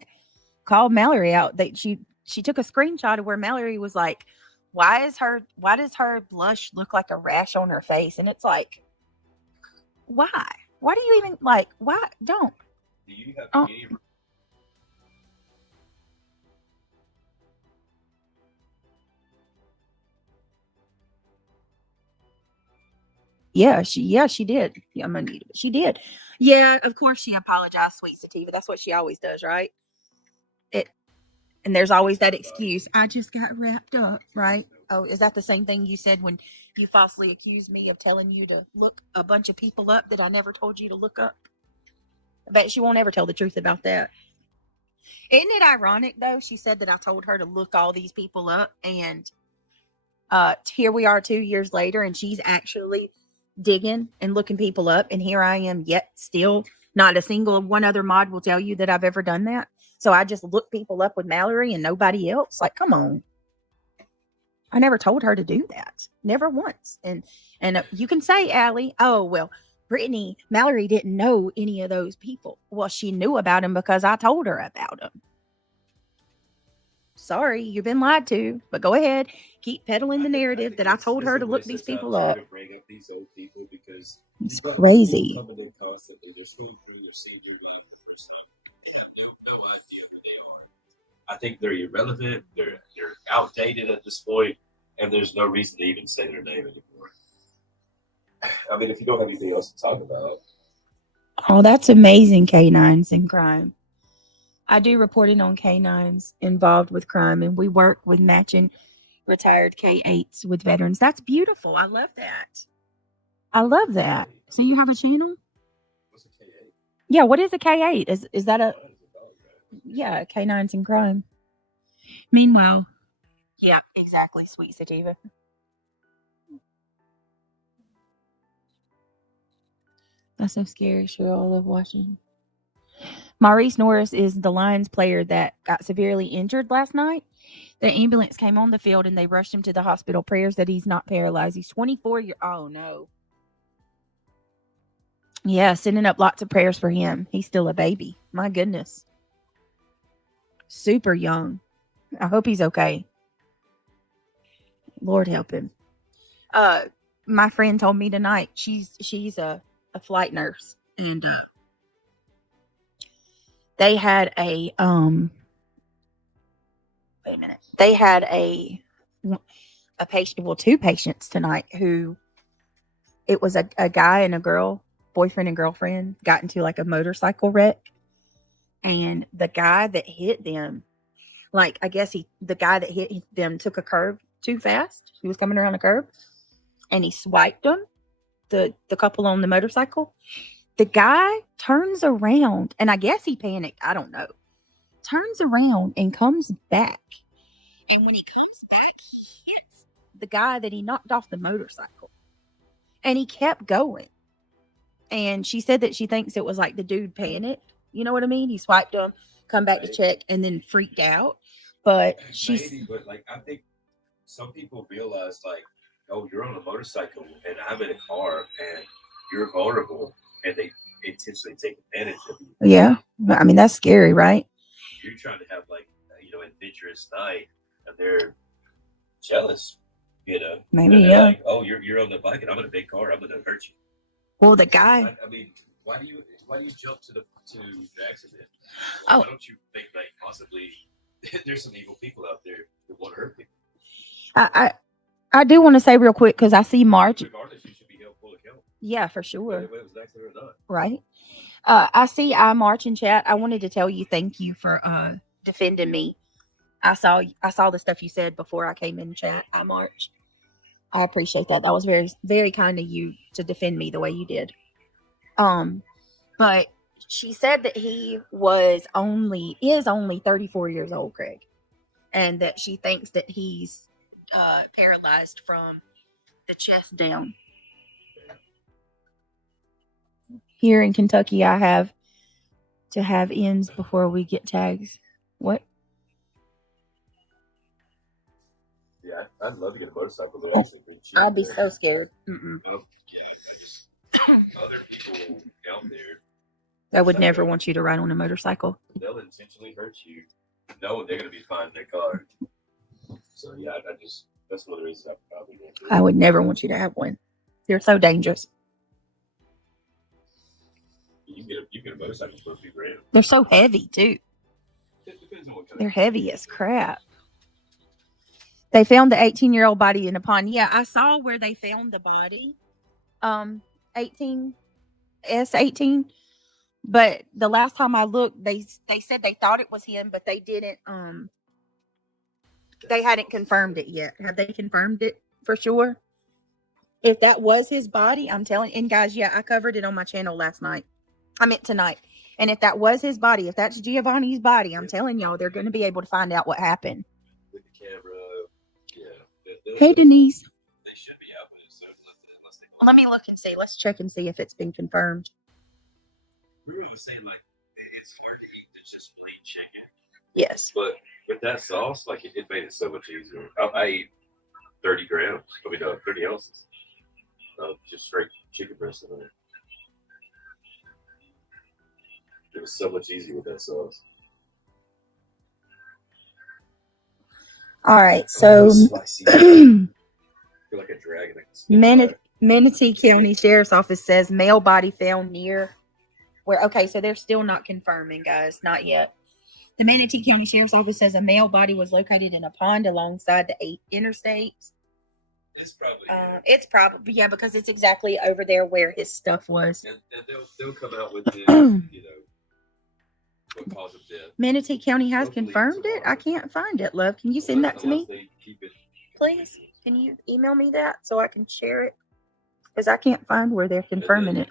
called Mallerie out. That she took a screenshot of where Mallerie was like, why does her blush look like a rash on her face? And it's like, why do you even why don't do you have any Yeah, she did. Yeah, I'm gonna need it. She did. Yeah, of course she apologized, Sweet Sativa. That's what she always does, right? And there's always that excuse. I just got wrapped up, right? Oh, is that the same thing you said when you falsely accused me of telling you to look a bunch of people up that I never told you to look up? I bet she won't ever tell the truth about that. Isn't it ironic, though? She said that I told her to look all these people up, and here we are 2 years later, and she's actually digging and looking people up, and here I am yet still not a single one other mod will tell you that I've ever done that. So I just look people up with Mallerie and nobody else. Like, come on. I never told her to do that. Never once. And you can say, Allie, oh, well, Britney, Mallerie didn't know any of those people. Well, she knew about them because I told her about them. Sorry, you've been lied to, but go ahead. Keep peddling the narrative that I told her to look these people up. It's crazy. I think they're irrelevant. They're outdated at this point, and there's no reason to even say their name anymore. I mean, if you don't have anything else to talk about. Oh, that's amazing, canines in crime. I do reporting on canines involved with crime, and we work with matching retired K8s with veterans. That's beautiful. I love that. So you have a channel? What's a K8? Yeah, what is a K8? Is that a... Yeah, canines in crime. Meanwhile, yeah, exactly, Sweet Sativa. That's so scary. Sure, all love watching. Maurice Norris is the Lions player that got severely injured last night. The ambulance came on the field and they rushed him to the hospital. Prayers that he's not paralyzed. He's 24 Oh, no. Yeah, sending up lots of prayers for him. He's still a baby. My goodness. Super young. I hope he's okay. Lord help him. My friend told me tonight she's a flight nurse, and they had a wait a minute. They had a patient, well, two patients tonight who it was a guy and a girl, boyfriend and girlfriend, got into like a motorcycle wreck, and the guy that hit them, like I guess the guy that hit them took a curve too fast. He was coming around a curve, and he swiped them, the couple on the motorcycle. The guy turns around, and I guess he panicked. I don't know. Turns around and comes back. And when he comes back, he hits the guy that he knocked off the motorcycle. And he kept going. And she said that she thinks it was like the dude panicked. You know what I mean? He swiped him, come back to check, and then freaked out. But maybe, but like I think some people realize like, oh, you're on a motorcycle and I'm in a car and you're vulnerable, and they intentionally take advantage of you. Yeah, I mean that's scary, right? You're trying to have like adventurous night, and they're jealous. Maybe yeah. Like, oh, you're on the bike and I'm in a big car. I'm gonna hurt you. Well, the guy. I mean, why do you jump to the accident? Oh, why don't you think like possibly there's some evil people out there who want to hurt people? I do want to say real quick because I see March. Regardless, you should be held full account. Yeah, for sure. Whether it was an accident or not. Right. I see March in chat. I wanted to tell you thank you for defending me. I saw the stuff you said before I came in chat. March. I appreciate that. That was very, very kind of you to defend me the way you did. But she said that he is only 34 years old, Craig, and that she thinks that he's paralyzed from the chest down. Here in Kentucky, I have to have ends before we get tags. What? Yeah, I'd love to get a motorcycle. I'd be so scared. Other people out there that would never want you to ride on a motorcycle. They'll intentionally hurt you, knowing they're going to be fine in their car. So yeah, that's one of the reasons I probably won't do it. I would never want you to have one. They're so dangerous. You get a motorcycle supposed to be brand. They're so heavy too. It depends on what kind. They're heavy as crap. They found the 18-year-old body in a pond. Yeah, I saw where they found the body. 18. But the last time I looked, they said they thought it was him, but they didn't. They hadn't confirmed it yet. Have they confirmed it for sure? If that was his body, I'm telling. And guys, yeah, I covered it on my channel last night. I meant tonight. And if that was his body, if that's Giovani's body, I'm telling y'all, they're going to be able to find out what happened. With the camera, yeah. Hey, Denise. They should be out with it, so unless they let me look and see. Let's check and see if it's been confirmed. We're going to say, like, it's hard to eat. It's just plain chicken. Yes. But with that sauce, like, it made it so much easier. I eat 30 grams. 30 ounces of just straight chicken breast in it. It was so much easier with that sauce. All right, so you're like a dragon. Manatee County Sheriff's Office says male body found near where. Okay, so they're still not confirming, guys, not yet. The Manatee County Sheriff's Office says a male body was located in a pond alongside the 8 interstates. It's probably yeah, because it's exactly over there where his stuff was. And they'll come out with the, what caused death. Manatee County has confirmed it. I can't find it, love. Can you send that to me? Please? Can you email me that so I can share it? Because I can't find where they're confirming it.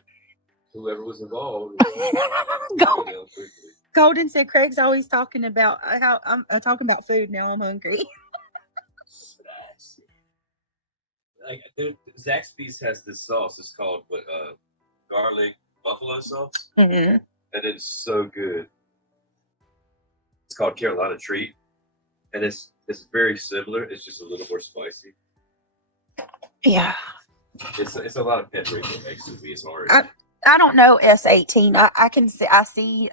Whoever was involved. Golden said Craig's always talking about how I'm talking about food. Now I'm hungry. Like Zaxby's has this sauce. It's called garlic, buffalo sauce, Mm-hmm. and it's so good. It's called Carolina Treat, and it's very similar. It's just a little more spicy. Yeah. It's a lot of pepper that makes it be as hard. I don't know S18. I see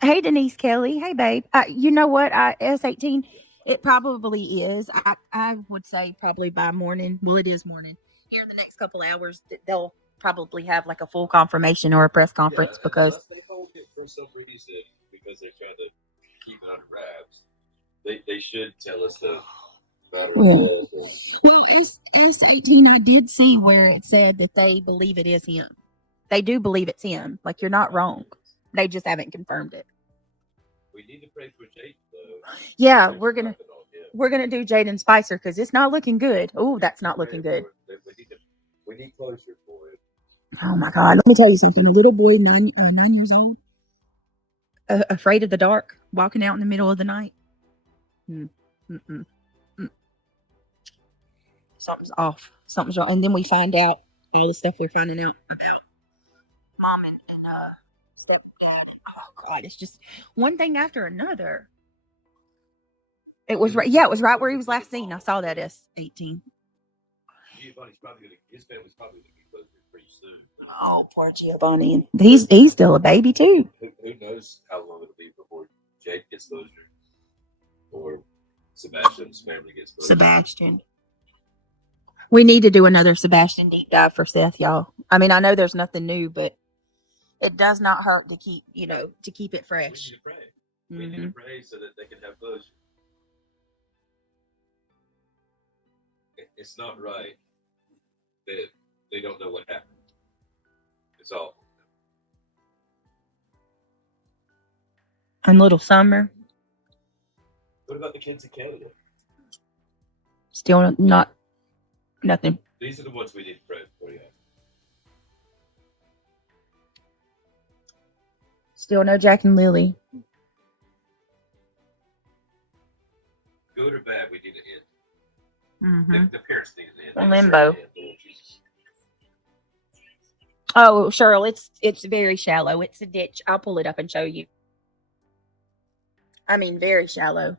hey Denise Kelly. Hey babe. You know what? S18 it probably is. I would say probably by morning. Well, it is morning. Here in the next couple hours they'll probably have like a full confirmation or a press conference because they hold it for some reason because they're trying to keep it under wraps. They should tell us the Well, S18 I did see where it said that they believe it is him. They do believe it's him. Like, you're not wrong. They just haven't confirmed it. We need to pray for Jaden, though. Yeah, we're gonna do Jaden Spicer because it's not looking good. Oh, that's not looking good. We need closure for it. Oh my God! Let me tell you something. A little boy, 9 years old, afraid of the dark, walking out in the middle of the night. Something's off. Something's wrong. And then we find out all the stuff we're finding out about mom and dad. Oh God, it's just one thing after another. It was right. Yeah, it was right where he was last seen. I saw that S18. His family's probably going to be closure pretty soon. Oh, poor Giovani. He's still a baby too. Who knows how long it'll be before Jake gets closure or Sebastian's family gets closure. Sebastian. We need to do another Sebastian deep dive for Seth, y'all. I mean, I know there's nothing new, but it does not hurt to keep, to keep it fresh. We need to pray so that they can have closure. It's not right that they don't know what happened. It's awful. And little Summer. What about the kids in Canada? Still not. Nothing. These are the ones we need to pray for, yeah. Still no Jack and Lily. Good or bad, we need to end. Mm-hmm. The parents need to end. Limbo. Oh, Cheryl, it's very shallow. It's a ditch. I'll pull it up and show you. I mean, very shallow.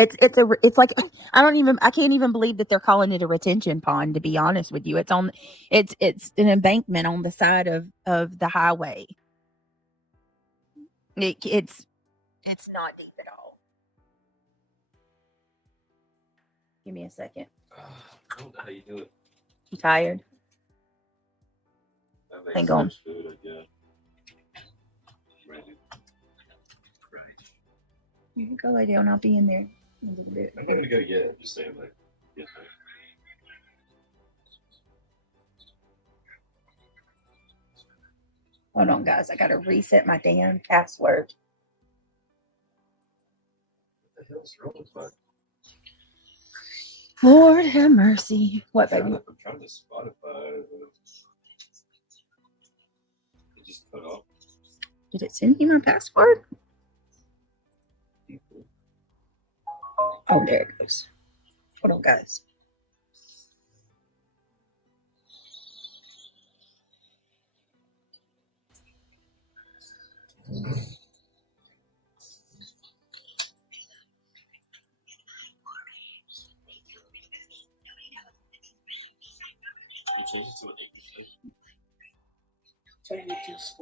It's like I can't even believe that they're calling it a retention pond, to be honest with you. It's an embankment on the side of the highway. It's not deep at all. Give me a second. I don't know how you do it. You tired? Hang on. You can go lay down. I'll be in there. I'm going to go yet. Just saying, like, yeah. Hold on, guys. I got to reset my damn password. What the hell's wrong with my... Lord have mercy. What, baby? I'm trying to Spotify. It just cut off. Did it send me my password? Oh, there it goes. Hold on, guys.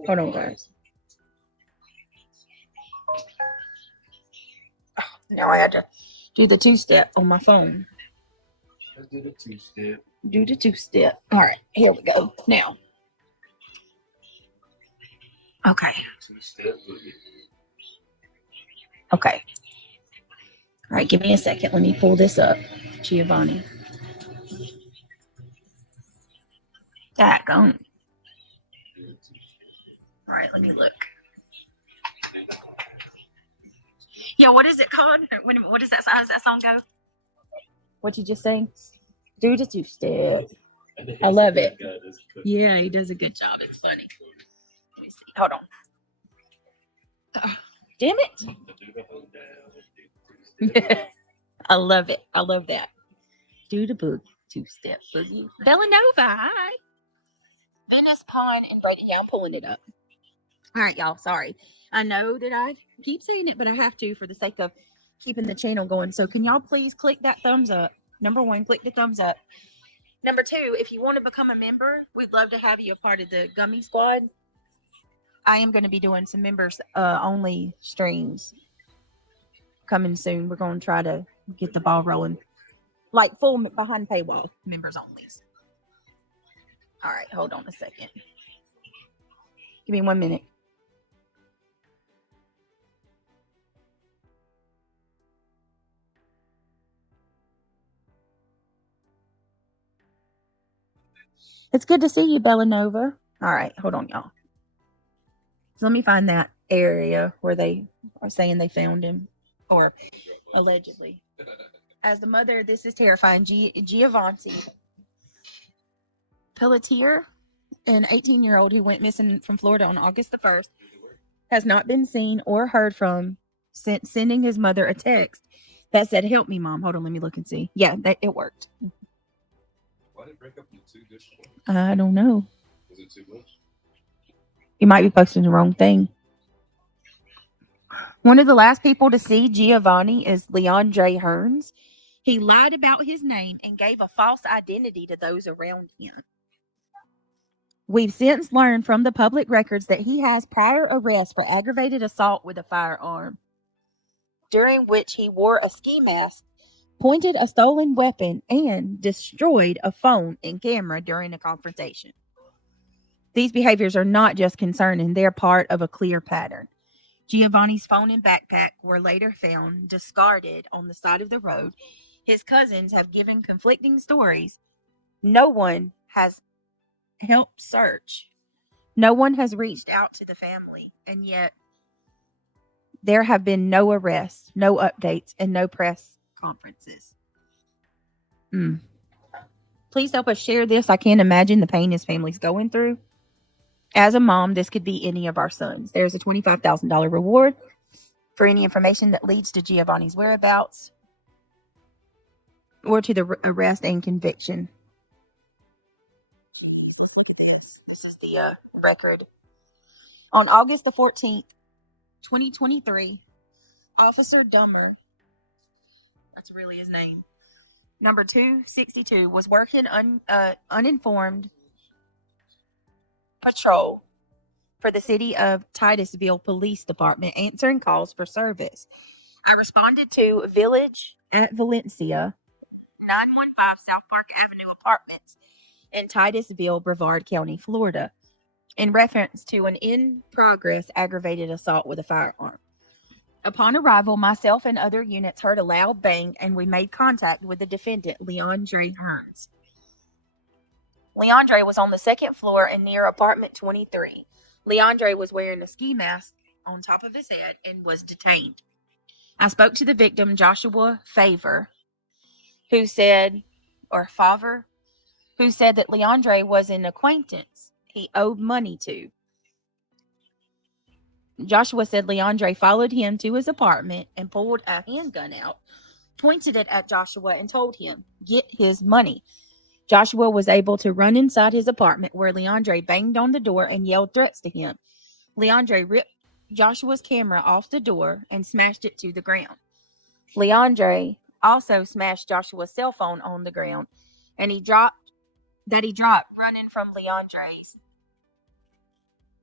Hold on, guys. Oh, now I had to do the two-step on my phone. I did a two-step. Do the two-step. All right, here we go. Now. Okay. Two-step. Okay. All right, give me a second. Let me pull this up. Giovani. Daggone. All right, let me look. Yeah, what is it called? What is that? How does that song go? What you just saying? Do the two-step. I love it. Yeah, he does a good job. It's funny. Let me see. Hold on. Damn it. I love it. I love that. Do the boogie. Two-step boogie. Villanova, hi. Venice Pine and Brady. Yeah, I'm pulling it up. All right, y'all. Sorry. I know that I keep saying it, but I have to for the sake of keeping the channel going. So can y'all please click that thumbs up? Number 1, click the thumbs up. Number 2, if you want to become a member, we'd love to have you a part of the Gummy Squad. I am going to be doing some members only streams coming soon. We're going to try to get the ball rolling. Like full behind paywall members only. All right, hold on a second. Give me 1 minute. It's good to see you, Bellanova. All right, hold on, y'all. So let me find that area where they are saying they found him, or allegedly. As the mother, this is terrifying. Giovani Pelletier, an 18-year-old who went missing from Florida on August the 1st, has not been seen or heard from since sending his mother a text that said, "Help me, Mom." Hold on, let me look and see. Yeah, it worked. Why did it break up into 2 different ones? I don't know. Was it too much? You might be posting the wrong thing. One of the last people to see Giovani is Leandre Hearns. He lied about his name and gave a false identity to those around him. We've since learned from the public records that he has prior arrests for aggravated assault with a firearm, during which he wore a ski mask, pointed a stolen weapon, and destroyed a phone and camera during a confrontation. These behaviors are not just concerning, they're part of a clear pattern. Giovani's phone and backpack were later found discarded on the side of the road. His cousins have given conflicting stories. No one has helped search. No one has reached out to the family, and yet there have been no arrests, no updates, and no press conferences. Please help us share this. I can't imagine the pain his family's going through. As a mom, this could be any of our sons. There's a $25,000 reward for any information that leads to Giovani's whereabouts or to the arrest and conviction. This is the record. On August the 14th, 2023, Officer Dummer, that's really his name, number 262, was working uninformed patrol for the city of Titusville Police Department, answering calls for service. I responded to Village at Valencia, 915 South Park Avenue Apartments in Titusville, Brevard County, Florida, in reference to an in-progress aggravated assault with a firearm. Upon arrival, myself and other units heard a loud bang, and we made contact with the defendant, Leandre Hearns. Leandre was on the second floor and near apartment 23. Leandre was wearing a ski mask on top of his head and was detained. I spoke to the victim, Joshua Favor, who said that Leandre was an acquaintance he owed money to. Joshua said Leandre followed him to his apartment and pulled a handgun out, pointed it at Joshua, and told him, "Get his money." Joshua was able to run inside his apartment, where Leandre banged on the door and yelled threats to him. Leandre ripped Joshua's camera off the door and smashed it to the ground. Leandre also smashed Joshua's cell phone on the ground, and he dropped running from Leandre's.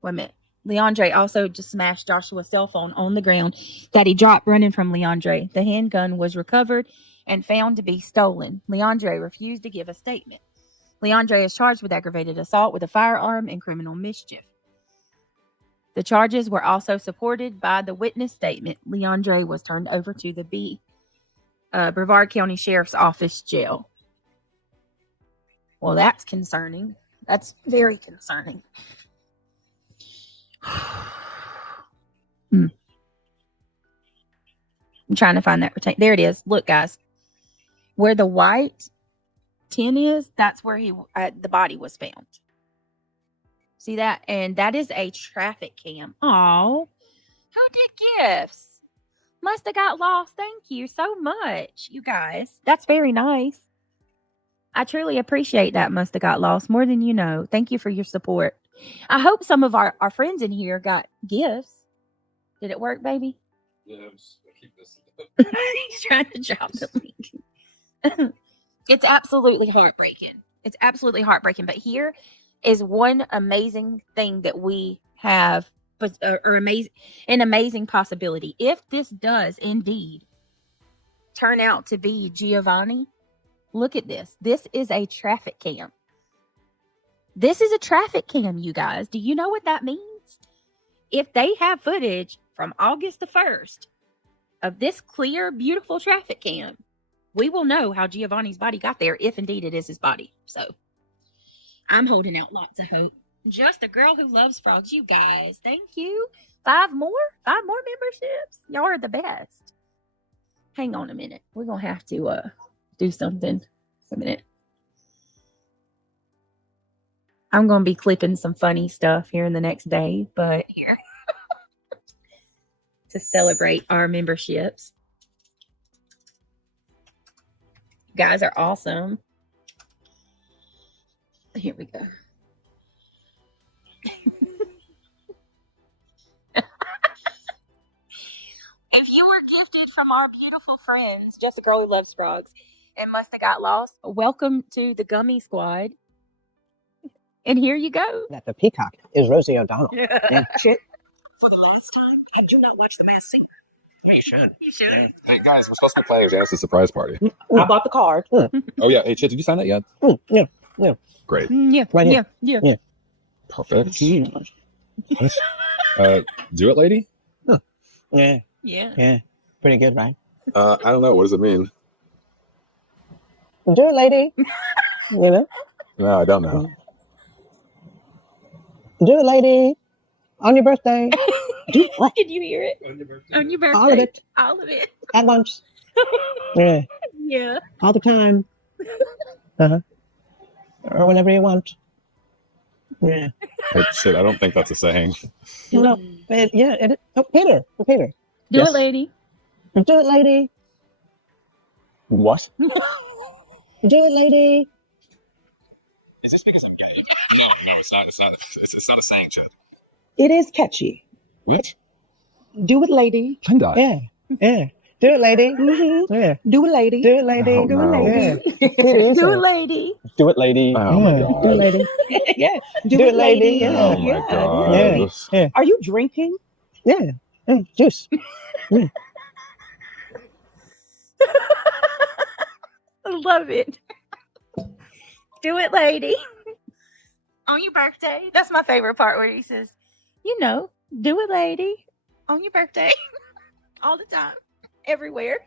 Wait a minute. Leandre also just smashed Joshua's cell phone on the ground that he dropped running from Leandre. The handgun was recovered and found to be stolen. Leandre refused to give a statement. Leandre is charged with aggravated assault with a firearm and criminal mischief. The charges were also supported by the witness statement. Leandre was turned over to the Brevard County Sheriff's Office jail. Well, that's concerning. That's very concerning. I'm trying to find that retain. There it is. Look, guys, where the white tin is, that's where the body was found. See that? And that is a traffic cam. Oh, who did gifts? Must have got lost. Thank you so much, you guys. That's very nice. I truly appreciate that. Must have got lost more than you know. Thank you for your support. I hope some of our friends in here got gifts. Did it work, baby? Yeah, I keep missing it. He's trying to drop the link. It's absolutely heartbreaking. It's absolutely heartbreaking. But here is one amazing thing that we have, or an amazing possibility. If this does indeed turn out to be Giovani, look at this. This is a traffic cam. This is a traffic cam, you guys. Do you know what that means? If they have footage from August the 1st of this clear, beautiful traffic cam, we will know how Giovani's body got there, if indeed it is his body. So I'm holding out lots of hope. Just a girl who loves frogs, you guys. Thank you. 5 more memberships. Y'all are the best. Hang on a minute. We're going to have to do something. A minute. I'm going to be clipping some funny stuff here in the next day, but here to celebrate our memberships. You guys are awesome. Here we go. If you were gifted from our beautiful friends, Just a Girl Who Loves Frogs, and Must Have Got Lost, welcome to the Gummy Squad. And here you go. That the peacock is Rosie O'Donnell. Yeah. Shit. For the last time, I do not watch The Masked Singer. You should. You should. Hey guys, we're supposed to be playing Janice's surprise party. I bought the card. Oh yeah, hey Chit, did you sign that yet? Yeah. Great. Yeah. Right here. Yeah. Perfect. What? Do it, lady? Yeah. Yeah. Pretty good, right? I don't know. What does it mean? Do it, lady. You know? No, I don't know. Do it, lady. On your birthday. Do what? Did you hear it? On your birthday. On your birthday. All of it. All of it. At once. Yeah. Yeah. All the time. Or whenever you want. Yeah. Hey, shit, I don't think that's a saying. No. It, oh, Peter. Do Yes. it, lady. Do it, lady. What? Do it, lady. Is this because I'm gay? No, it's not. It's not a saying, Chit. It is catchy. What? Do it, lady. Linda. Yeah. Do it, lady. Yeah. Do it, lady. Do it, lady. Oh, Do no. it, lady. Yeah. Do it, lady. Do it, lady. Oh my god. Do it, lady. Yeah. Do it, lady. Yeah. Oh my god. Yeah. Are you drinking? Yeah. Juice. I love it. Do it, lady. On your birthday. That's my favorite part where he says, do it, lady. On your birthday. All the time. Everywhere.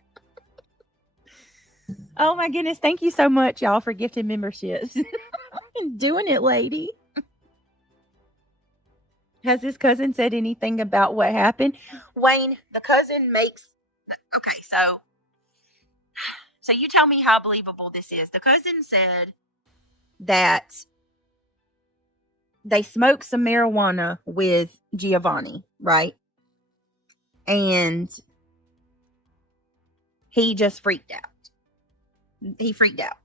Oh my goodness. Thank you so much, y'all, for gifting memberships. Doing it, lady. Has his cousin said anything about what happened? Wayne, the cousin makes... Okay, so you tell me how believable this is. The cousin said that they smoked some marijuana with Giovani, right? And he just freaked out. He freaked out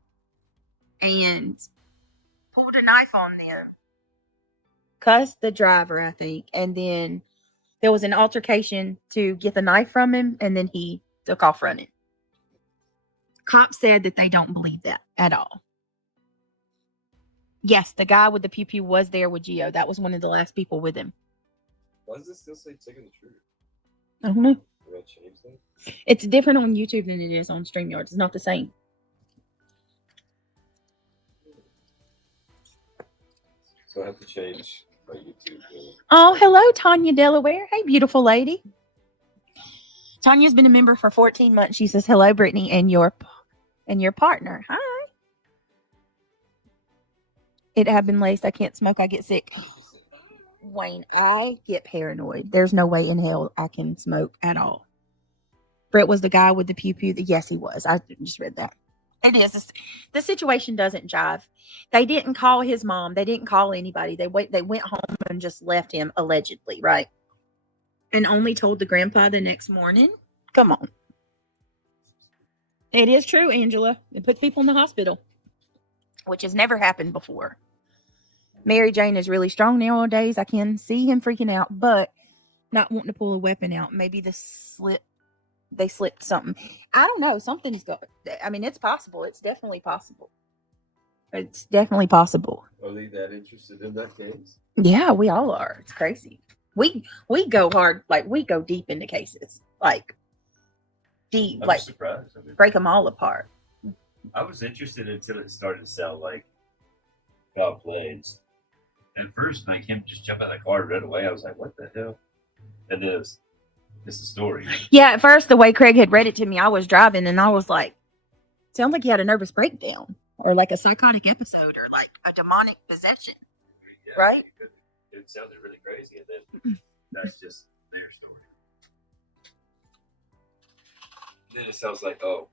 and pulled a knife on them, cussed the driver, I think, and then there was an altercation to get the knife from him, and then he took off running. Cops said that they don't believe that at all. Yes, the guy with the pew-pew was there with Gio. That was one of the last people with him. Why does it still say taking the truth? I don't know. Did I change that? It's different on YouTube than it is on StreamYard. It's not the same. So I have to change my YouTube. Oh, hello, Tanya Delaware. Hey, beautiful lady. Tanya's been a member for 14 months. She says, hello, Brittany, and your partner. Hi. It have been laced. I can't smoke. I get sick. Wayne, I get paranoid. There's no way in hell I can smoke at all. Brett was the guy with the pew-pew. Yes, he was. I just read that. It is. The situation doesn't jive. They didn't call his mom. They didn't call anybody. They went home and just left him, allegedly, right? And only told the grandpa the next morning. Come on. It is true, Angela. It puts people in the hospital. which has never happened before. Mary Jane is really strong nowadays. I can see him freaking out, but not wanting to pull a weapon out. Maybe they slipped something. I don't know. Something's going. I mean, it's possible. It's definitely possible. It's definitely possible. Are they that interested in that case? Yeah, we all are. It's crazy. We go hard, like we go deep into cases, like deep, I'm like surprised. I mean, break them all apart. I was interested until it started to sound like foul plays. At first, like him just jump out of the car and run away. I was like, "What the hell?" And then it's a story. Yeah, at first, the way Craig had read it to me, I was driving and I was like, "Sounds like he had a nervous breakdown, or like a psychotic episode, or like a demonic possession." Yeah, Right? It sounded really crazy, and then that's just their story. And then it sounds like, oh,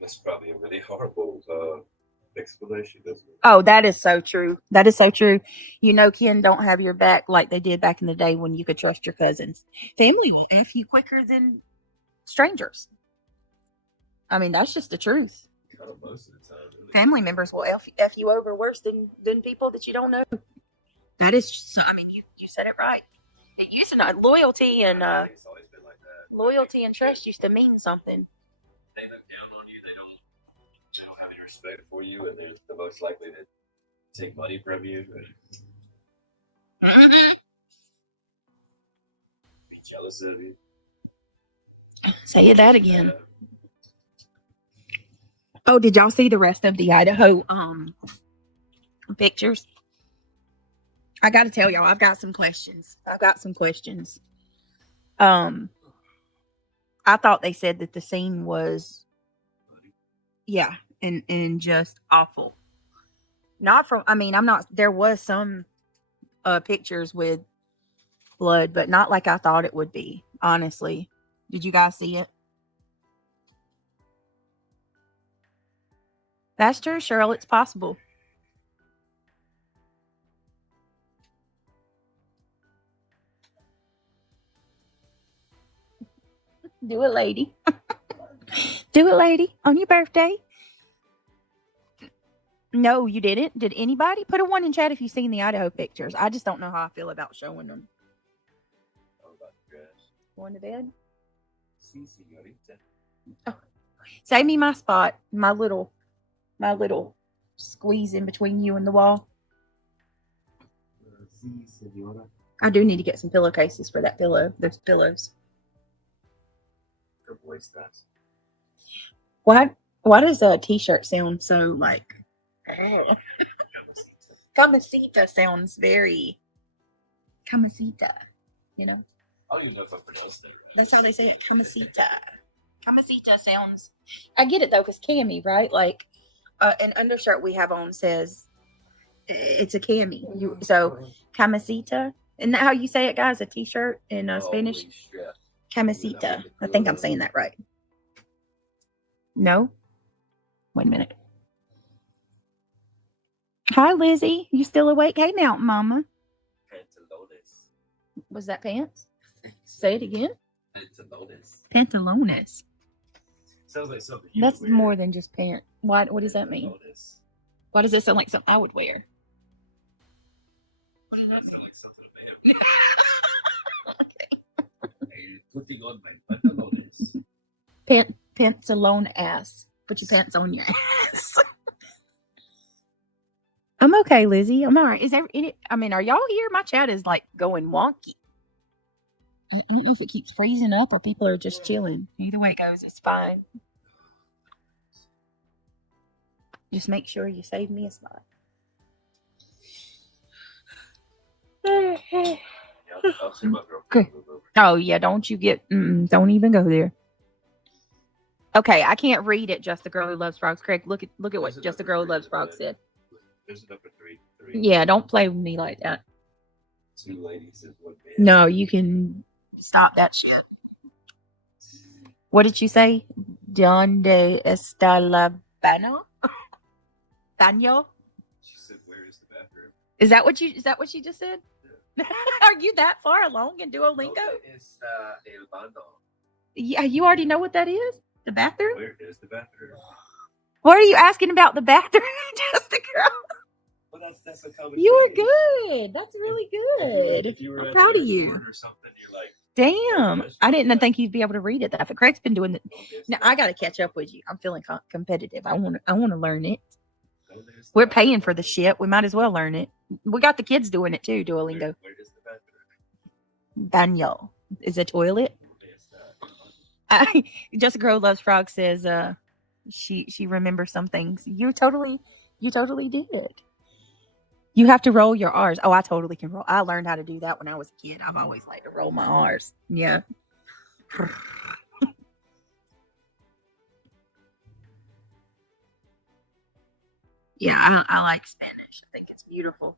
that's probably a really horrible explanation, doesn't it? Oh, that is so true. That is so true. You know, kin don't have your back like they did back in the day when you could trust your cousins. Family will F you quicker than strangers. I mean, that's just the truth. Most of the time, really. Family members will F you over worse than people that you don't know. That is just, I mean, you said it right. It used to not, loyalty and It's always been like that. loyalty and trust used to mean something. They look down on you. They don't have any respect for you, and they're the most likely to take money from you and be jealous of you. Say that again. Oh, did y'all see the rest of the Idaho pictures? I got to tell y'all, I've got some questions. I thought they said that the scene was, yeah, and just awful. Not from, I mean, I'm not, there was some pictures with blood, but not like I thought it would be, honestly. Did you guys see it? That's true, Cheryl. It's possible. Do it, lady. Do it, lady. On your birthday. No, you didn't. Did anybody? Put a 1 in chat if you've seen the Idaho pictures. I just don't know how I feel about showing them. Going to bed? Oh. Save me my spot. My little squeeze in between you and the wall. I do need to get some pillowcases for that pillow. Those pillows. Why does a t-shirt sound so like Camasita sounds very Camasita, you know? I don't even know if I pronounced that right. That's how they say it. Camasita. Camasita sounds, I get it though, because cami, right? Like an undershirt we have on says it's a cami. So Camasita. Isn't that how you say it, guys? A t-shirt in Spanish? Camasita. I think I'm saying that right. No? Wait a minute. Hi, Lizzie. You still awake? Hey, Mountain Mama. Pantalones. Was that pants? Say it again. Pantalones. Pantalones. Sounds like something. That's more than just pants. What does that mean? Why does it sound like something I would wear? What does that sound like something a man? Okay. Putting on my pantalones. Pants alone ass. Put your pants on your ass. I'm okay, Lizzie. I'm all right. I mean, are y'all here? My chat is like going wonky. I don't know if it keeps freezing up or people are just chilling. Either way it goes, it's fine. Just make sure you save me a spot. I'll see my girlfriend. Oh, yeah. Don't don't even go there. Okay, I can't read it. Just the Girl Who Loves Frogs. Craig, look at what Just the Girl Who Loves Frogs said. There's a number 3. Yeah, don't play with me like that. 2 ladies and 1 man. No, you can stop that shit. What did you say? Donde está la baño? Baño? She said, "Where is the bathroom?" Is that what you just said? Yeah. Are you that far along in Duolingo? It's el baño. Yeah, you already know what that is? The bathroom? Where is the bathroom? What are you asking about the bathroom? Just the girl. Well, that's a common You were thing. good. That's really good. If you were I'm at proud the of you. airport or something, you're like, Damn. Like, I didn't think you'd be able to read it that. Craig's been doing it. okay, Now I got to catch up with you. I'm feeling competitive. I want to learn it. oh, there's We're the paying for bathroom. the shit. We might as well learn it. We got the kids doing it too. Duolingo. Where is the bathroom? Daniel is a toilet. Yes, that. Jessica Crow Loves Frogs says she remembers some things. You totally did. You have to roll your R's. Oh, I totally can roll. I learned how to do that when I was a kid. I've always liked to roll my R's. Yeah. Yeah, I like Spanish. I think it's beautiful.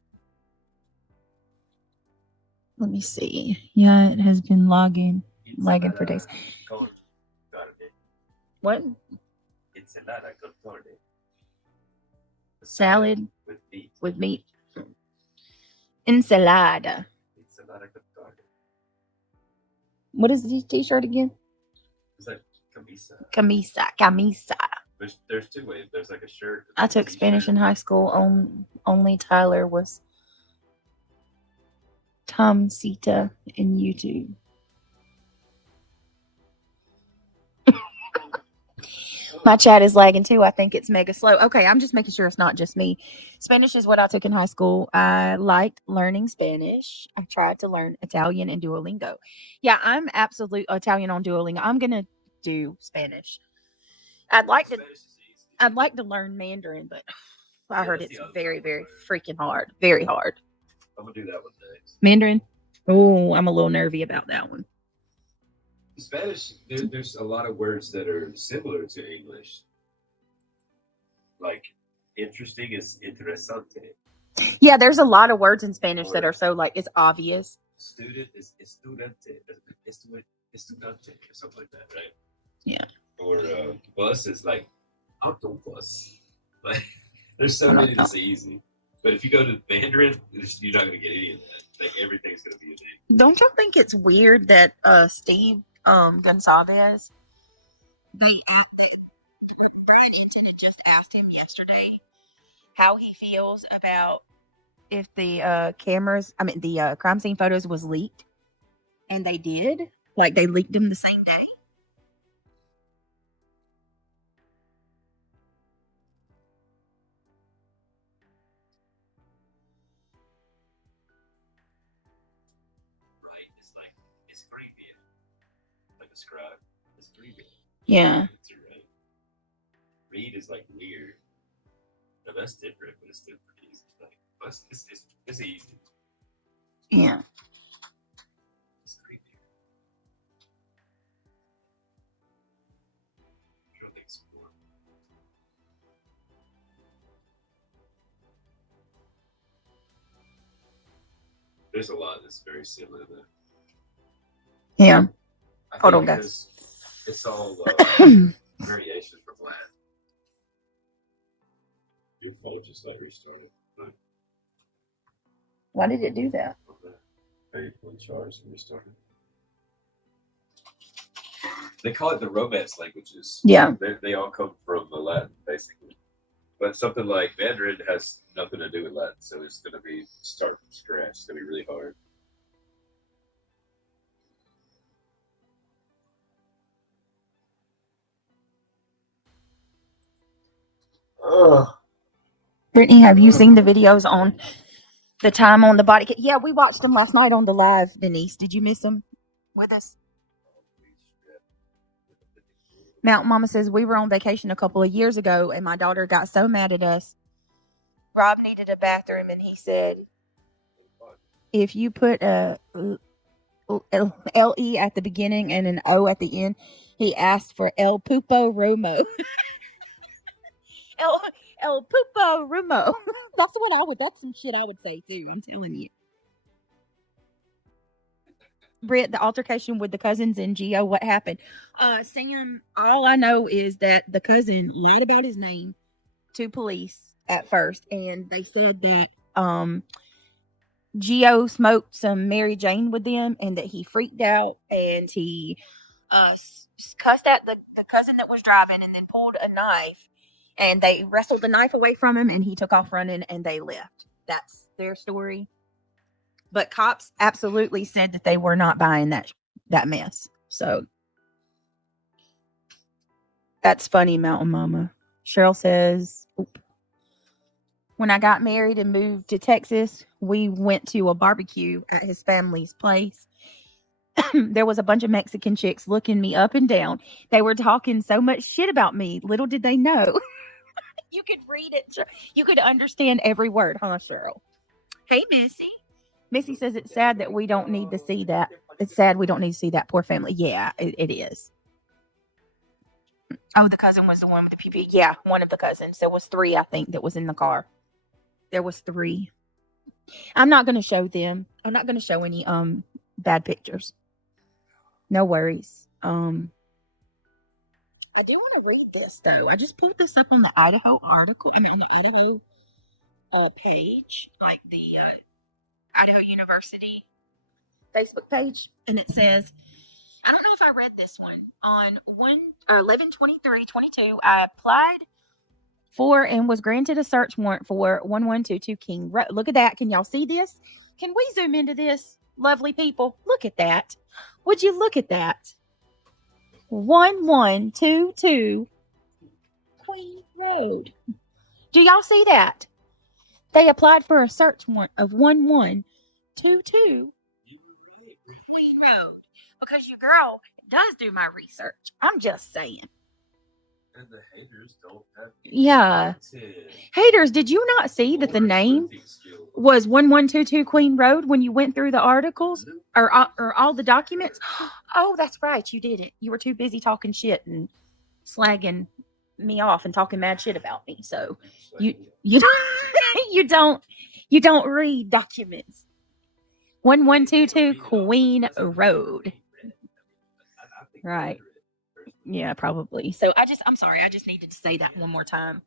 Let me see. Yeah, it has been lagging for days. What? Ensalada con carne. Salad with meat. with meat. Ensalada. Ensalada con carne. What is the t-shirt again? It's like camisa. Camisa. There's two ways. There's like a shirt. I took Spanish in high school. Only Tyler was Tomcita in YouTube. My chat is lagging too. I think it's mega slow. Okay, I'm just making sure it's not just me. Spanish is what I took in high school. I liked learning Spanish. I tried to learn Italian and Duolingo. Yeah, I'm absolute Italian on Duolingo. I'm gonna do Spanish. I'd like to learn Mandarin, but I heard it's very, very freaking hard. Very hard. I'm gonna do that one day. Mandarin? Oh, I'm a little nervy about that one. Spanish, there's a lot of words that are similar to English. Like, interesting is interesante. Yeah, there's a lot of words in Spanish that are so, like, it's obvious. Student is estudiante. Estudiante, or something like that, right? Yeah. Or bus is like autobus. Like, there's so many that's easy. But if you go to Mandarin, you're not going to get any of that. Like, everything's going to be a name. Don't you think it's weird that Steve Gonsalves, Bridgerton had just asked him yesterday how he feels about if the the crime scene photos was leaked, and they did, like they leaked them the same day. It's creepy. Like a scribe. It's creepy. Yeah. Read is like weird. No, that's different, but it's still pretty easy. Like, it's easy. Yeah. It's creepy. I'm trying to think some more. There's a lot that's very similar to that. Yeah. Hold on, guys. It's all variations from Latin. Your phone just got restarted. Right? Why did it do that? Your phone charged and restarted. They call it the Romance languages. Yeah. They all come from the Latin, basically. But something like Mandarin has nothing to do with Latin, so it's going to be start from scratch. It's going to be really hard. Brittany, have you seen the videos on the time on the body? Yeah, we watched them last night on the live, Denise. Did you miss them with us? Mountain Mama says, we were on vacation a couple of years ago, and my daughter got so mad at us. Rob needed a bathroom, and he said, if you put a L-E at the beginning and an O at the end, he asked for El Pupo Romo. El Pupo Romo. That's some shit I would say too, I'm telling you. Britt, the altercation with the cousins and Gio, what happened? Sam, all I know is that the cousin lied about his name to police at first, and they said that Gio smoked some Mary Jane with them, and that he freaked out, and he cussed at the cousin that was driving, and then pulled a knife and they wrestled the knife away from him, and he took off running, and they left. That's their story. But cops absolutely said that they were not buying that mess. So that's funny, Mountain Mama. Cheryl says, when I got married and moved to Texas, we went to a barbecue at his family's place. There was a bunch of Mexican chicks looking me up and down. They were talking so much shit about me. Little did they know. You could read it. You could understand every word, huh, Cheryl? Hey, Missy. Missy says it's sad that we don't need to see that. It's sad we don't need to see that poor family. Yeah, it is. Oh, the cousin was the one with the PP. Yeah, one of the cousins. There was 3, I think, that was in the car. There was 3. I'm not going to show them. I'm not going to show any bad pictures. No worries. I do want to read this though. I just pulled this up on the Idaho article. On the Idaho page, like the Idaho University Facebook page, and it says, I don't know if I read this one on 11/23/22. I applied for and was granted a search warrant for 1122 King Road. Look at that. Can y'all see this? Can we zoom into this, lovely people? Look at that. Would you look at that? 1122 Queen Road. Do y'all see that? They applied for a search warrant of 1122 Queen Road. Because your girl does do my research. I'm just saying. And the haters don't have Haters, did you not see that the name was 1122 Queen Road when you went through the articles or all the documents? Oh, that's right. You didn't. You were too busy talking shit and slagging me off and talking mad shit about me. So you don't you don't read documents. 1122 Queen Road. Right. Yeah, probably. So I'm sorry. I just needed to say that one more time.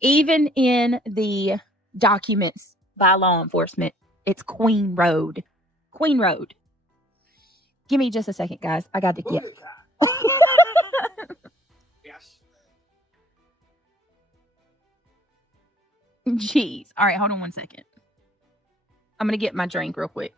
Even in the documents by law enforcement, it's Queen Road. Queen Road. Give me just a second, guys. I got to get. Jeez. All right, hold on one second. I'm going to get my drink real quick.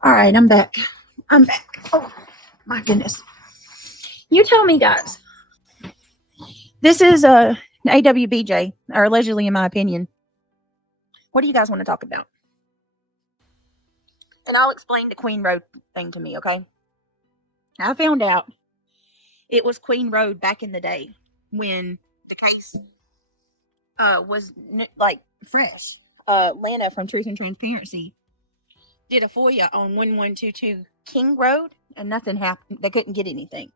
All right, I'm back. Oh, my goodness. You tell me, guys. This is a AWBJ, or allegedly, in my opinion. What do you guys want to talk about? And I'll explain the Queen Road thing to me, okay? I found out it was Queen Road back in the day when the case was like fresh. Lana from Truth and Transparency did a FOIA on 1122 King Road, and nothing happened. They couldn't get anything.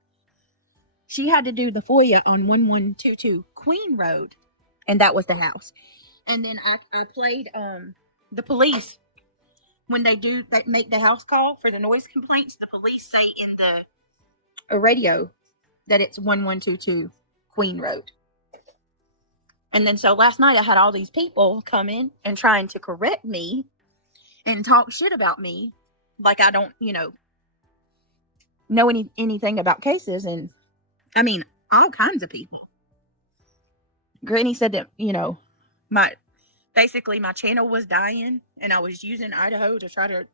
She had to do the FOIA on 1122 Queen Road, and that was the house. And then I played the police when they make the house call for the noise complaints. The police say in the radio that it's 1122 Queen Road. And then so last night I had all these people come in and trying to correct me and talk shit about me like I don't, know anything about cases. And I mean, all kinds of people. Granny said that, my basically my channel was dying and I was using Idaho to try to,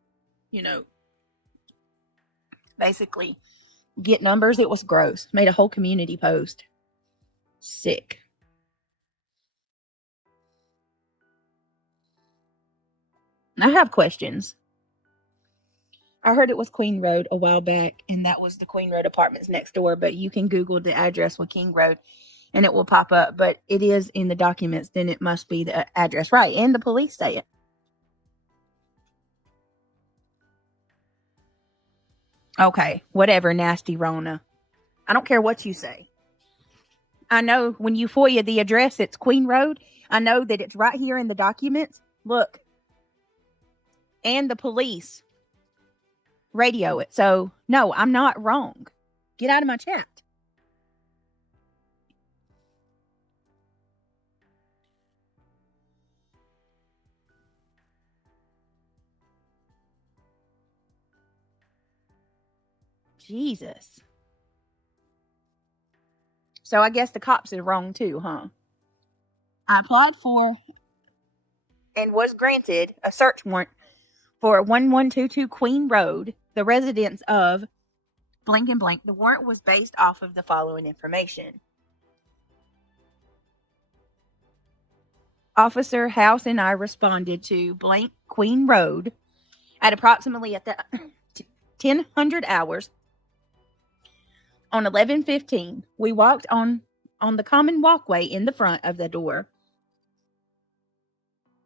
basically get numbers. It was gross. Made a whole community post. Sick. I have questions. I heard it was Queen Road a while back, and that was the Queen Road apartments next door, but you can Google the address with King Road and it will pop up, but it is in the documents, then it must be the address. Right, and the police say it. Okay, whatever, nasty Rona. I don't care what you say. I know when you FOIA the address, it's Queen Road. I know that it's right here in the documents. Look. And the police radio it. So, no, I'm not wrong. Get out of my chat. Jesus. So I guess the cops are wrong too, huh? I applied for and was granted a search warrant for 1122 Queen Road, the residence of blank and blank. The warrant was based off of the following information. Officer House and I responded to blank Queen Road at approximately at the 1000 hours on 11/15. We walked on the common walkway in the front of the door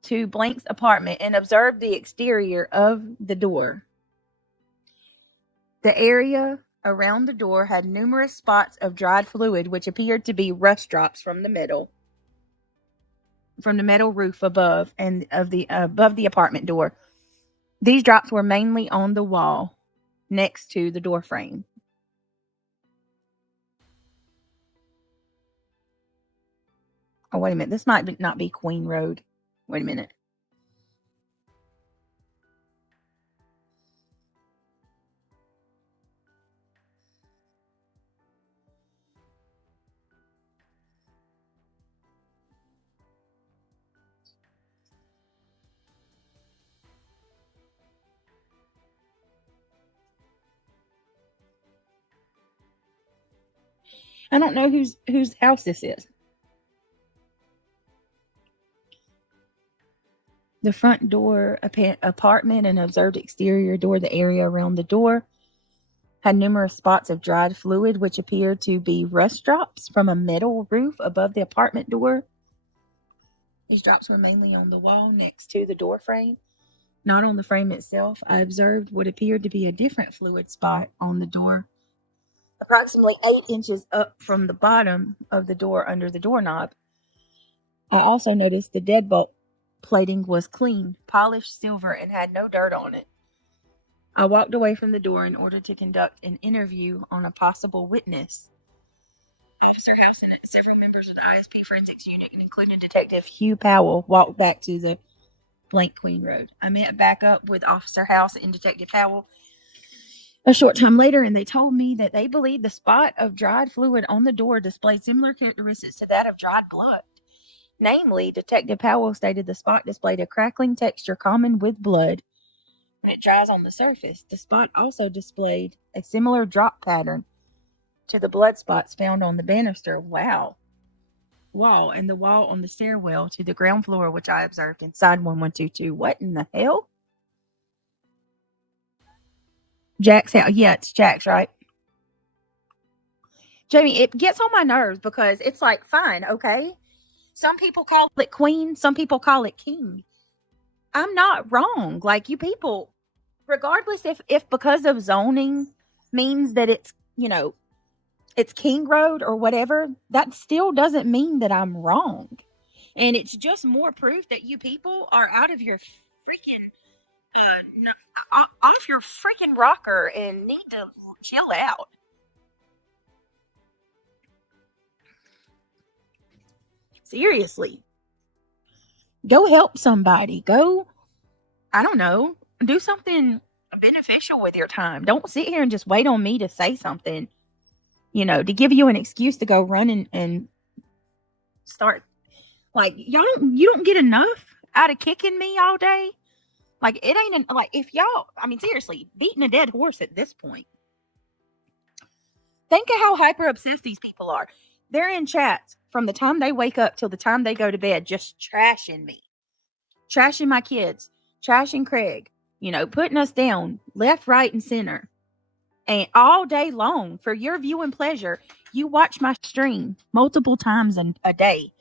to blank's apartment and observed the exterior of the door. The area around the door had numerous spots of dried fluid which appeared to be rust drops from the metal roof above and above the apartment door. These drops were mainly on the wall next to the door frame. Oh, wait a minute. This might not be Queen Road. Wait a minute. I don't know whose house this is. The front door, apartment, and observed exterior door. The area around the door had numerous spots of dried fluid, which appeared to be rust drops from a metal roof above the apartment door. These drops were mainly on the wall next to the door frame, not on the frame itself. I observed what appeared to be a different fluid spot on the door, approximately 8 inches up from the bottom of the door under the doorknob. I also noticed the deadbolt plating was clean, polished silver, and had no dirt on it. I walked away from the door in order to conduct an interview on a possible witness. Officer House and several members of the ISP forensics unit, including Detective Hugh Powell, walked back to the blank Queen Road. I met back up with Officer House and Detective Powell a short time later, and they told me that they believed the spot of dried fluid on the door displayed similar characteristics to that of dried blood. Namely, Detective Powell stated the spot displayed a crackling texture common with blood when it dries on the surface. The spot also displayed a similar drop pattern to the blood spots found on the banister wall and the wall on the stairwell to the ground floor, which I observed inside 1122. What in the hell? Jack's house. Yeah, it's Jack's, right? Jamie, it gets on my nerves because it's like, fine, okay. Some people call it queen. Some people call it king. I'm not wrong. Like, you people, regardless if because of zoning means that it's, it's King Road or whatever, that still doesn't mean that I'm wrong. And it's just more proof that you people are out of your freaking, off your freaking rocker and need to chill out. Seriously. Go help somebody. Go, I don't know, do something beneficial with your time. Don't sit here and just wait on me to say something, to give you an excuse to go run and start. Like, you don't get enough out of kicking me all day. Like, it ain't like, if y'all, I mean, seriously, beating a dead horse at this point. Think of how hyper obsessed these people are. They're in chats from the time they wake up till the time they go to bed, just trashing me, trashing my kids, trashing Craig, putting us down left, right, and center. And all day long, for your viewing pleasure, you watch my stream multiple times a day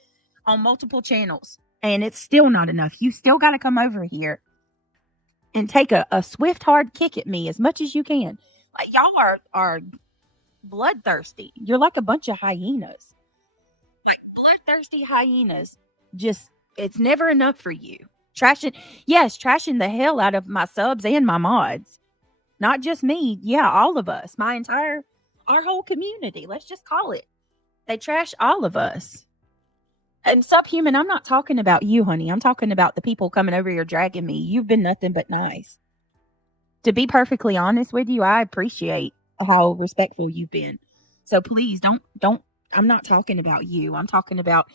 on multiple channels. And it's still not enough. You still got to come over here and take a swift, hard kick at me as much as you can. Like, y'all are bloodthirsty. You're like a bunch of hyenas. Like, bloodthirsty hyenas. Just, it's never enough for you. Trashing the hell out of my subs and my mods. Not just me. Yeah, all of us. Our whole community. Let's just call it. They trash all of us. And Subhuman, I'm not talking about you, honey. I'm talking about the people coming over here dragging me. You've been nothing but nice. To be perfectly honest with you, I appreciate how respectful you've been. So please don't. I'm not talking about you. I'm talking about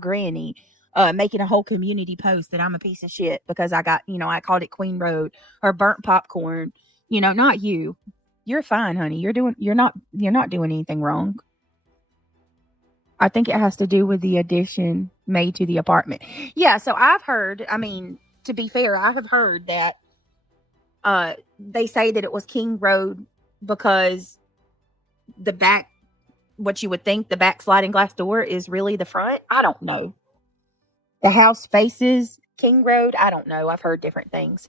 Granny making a whole community post that I'm a piece of shit because I got, I called it Queen Road or burnt popcorn. Not you. You're fine, honey. You're not doing anything wrong. I think it has to do with the addition made to the apartment. Yeah, so I've heard, to be fair, I have heard that they say that it was King Road because the back, what you would think the back sliding glass door is really the front. I don't know. The house faces King Road. I don't know. I've heard different things.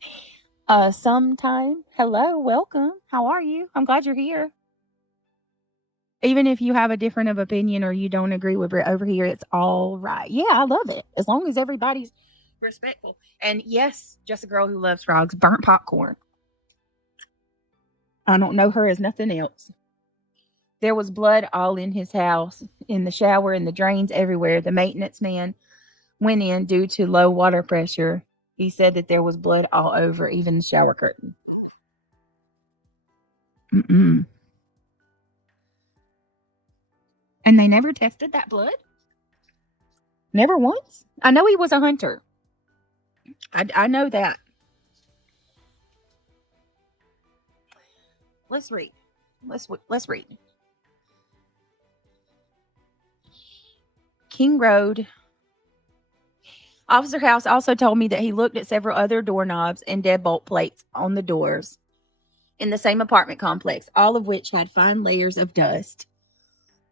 Sometime. Hello, welcome. How are you? I'm glad you're here. Even if you have a different of opinion or you don't agree with it over here, it's all right. Yeah, I love it. As long as everybody's respectful. And yes, just a girl who loves frogs. Burnt popcorn. I don't know her as nothing else. There was blood all in his house, in the shower, in the drains, everywhere. The maintenance man went in due to low water pressure. He said that there was blood all over, even the shower curtain. Mm-mm. And they never tested that blood? Never once? I know he was a hunter. I know that. Let's read. Let's read. King Road. Officer House also told me that he looked at several other doorknobs and deadbolt plates on the doors in the same apartment complex, all of which had fine layers of dust.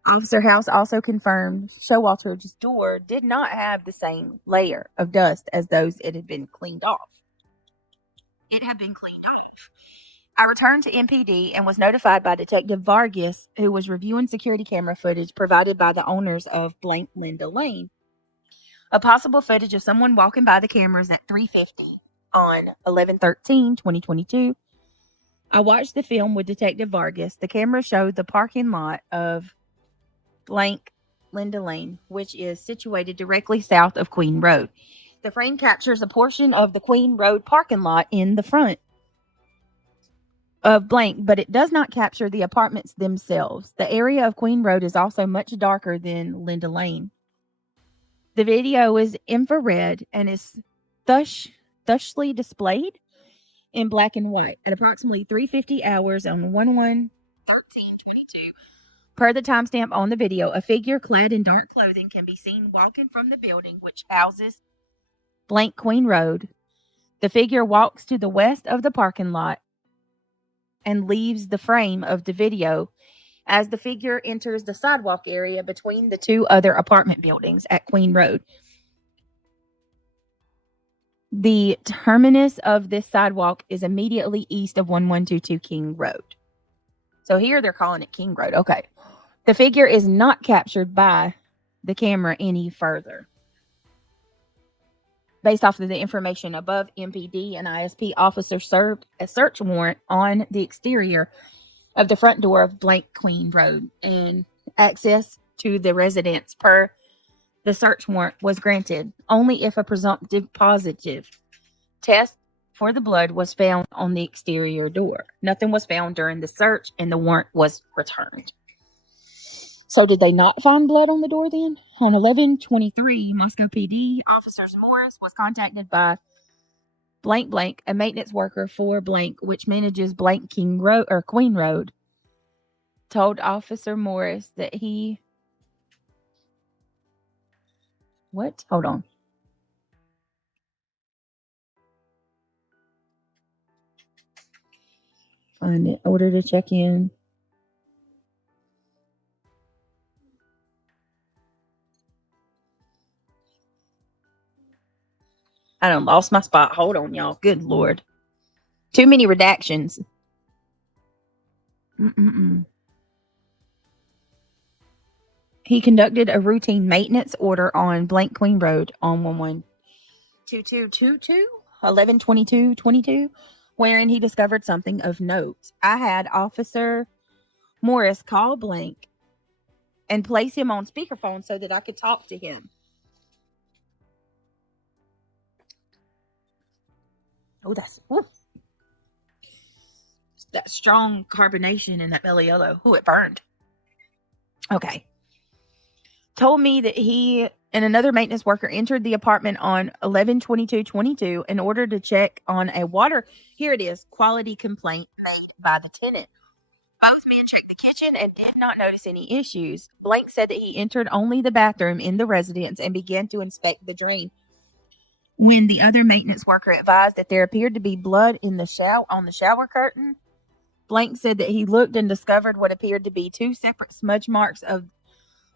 Officer House also confirmed Showalter's door did not have the same layer of dust as those it had been cleaned off. It had been cleaned off. I returned to MPD and was notified by Detective Vargas, who was reviewing security camera footage provided by the owners of blank Linda Lane. A possible footage of someone walking by the cameras at 3:50 on 11/13/2022. I watched the film with Detective Vargas. The camera showed the parking lot of blank Linda Lane, which is situated directly south of Queen Road. The frame captures a portion of the Queen Road parking lot in the front of blank, but it does not capture the apartments themselves. The area of Queen Road is also much darker than Linda Lane. The video is infrared and is thusly displayed in black and white at approximately 3:50 hours on 11/13/22. Per the timestamp on the video, a figure clad in dark clothing can be seen walking from the building which houses blank Queen Road. The figure walks to the west of the parking lot and leaves the frame of the video as the figure enters the sidewalk area between the two other apartment buildings at Queen Road. The terminus of this sidewalk is immediately east of 1122 King Road. So here they're calling it King Road. Okay. The figure is not captured by the camera any further. Based off of the information above, MPD and ISP officers served a search warrant on the exterior of the front door of blank Queen Road, and access to the residence per the search warrant was granted only if a presumptive positive test for the blood was found on the exterior door. Nothing was found during the search, and the warrant was returned. So did they not find blood on the door then? On 11/23, Moscow PD officers Maurice was contacted by blank blank, a maintenance worker for blank, which manages blank King Road or Queen Road, told Officer Maurice that he what? Hold on. Find it. Order to check in. I done lost my spot. Hold on, y'all. Good Lord. Too many redactions. He conducted a routine maintenance order on blank Queen Road on 11/22/22, 11/22/22, wherein he discovered something of note. I had Officer Maurice call blank and place him on speakerphone so that I could talk to him. Oh, that's that strong carbonation in that belly yellow. Oh, it burned. Okay. Told me that he and another maintenance worker entered the apartment on 11/22/22 in order to check on a water, here it is, quality complaint made by the tenant. Both men checked the kitchen and did not notice any issues. Blank said that he entered only the bathroom in the residence and began to inspect the drain. When the other maintenance worker advised that there appeared to be blood in the shower curtain, Blank said that he looked and discovered what appeared to be two separate smudge marks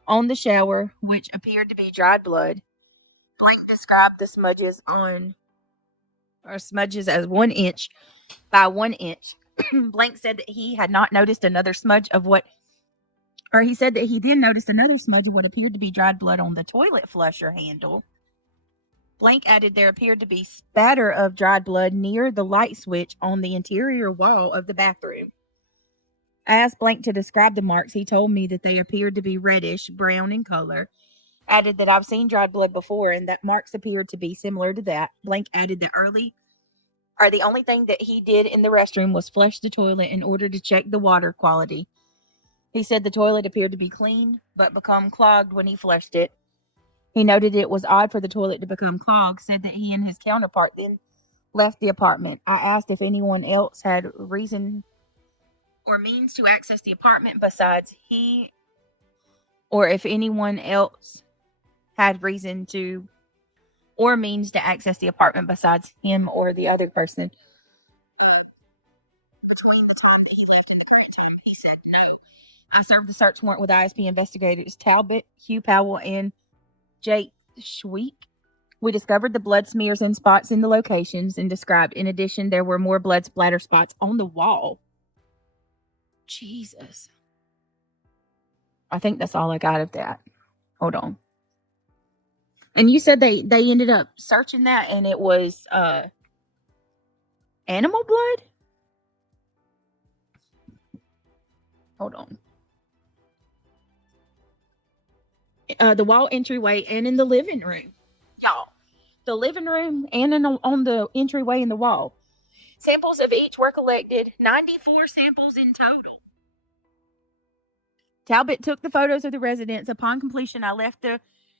on the shower, which appeared to be dried blood. Blank described the smudges as 1 inch by 1 inch. Blank said that he had not noticed another smudge of what, or he said that he then noticed another smudge of what appeared to be dried blood on the toilet flusher handle. Blank added there appeared to be spatter of dried blood near the light switch on the interior wall of the bathroom. I asked Blank to describe the marks. He told me that they appeared to be reddish brown in color. Added that I've seen dried blood before and that marks appeared to be similar to that. Blank added that the only thing that he did in the restroom was flush the toilet in order to check the water quality. He said the toilet appeared to be clean but become clogged when he flushed it. He noted it was odd for the toilet to become clogged, said that he and his counterpart then left the apartment. I asked if anyone else had reason or means to access the apartment besides he, or if anyone else had reason to or means to access the apartment besides him or the other person. Between the time that he left and the current time, he said no. I served the search warrant with ISP investigators Talbot, Hugh Powell, and Jake Schweik. We discovered the blood smears and spots in the locations and described. In addition, there were more blood splatter spots on the wall. Jesus. I think that's all I got of that. Hold on. And you said they ended up searching that and it was animal blood? Hold on. The wall entryway and in the living room. Y'all. The living room and on the entryway in the wall. Samples of each were collected. 94 samples in total. Talbot took the photos of the residence. Upon completion, I left the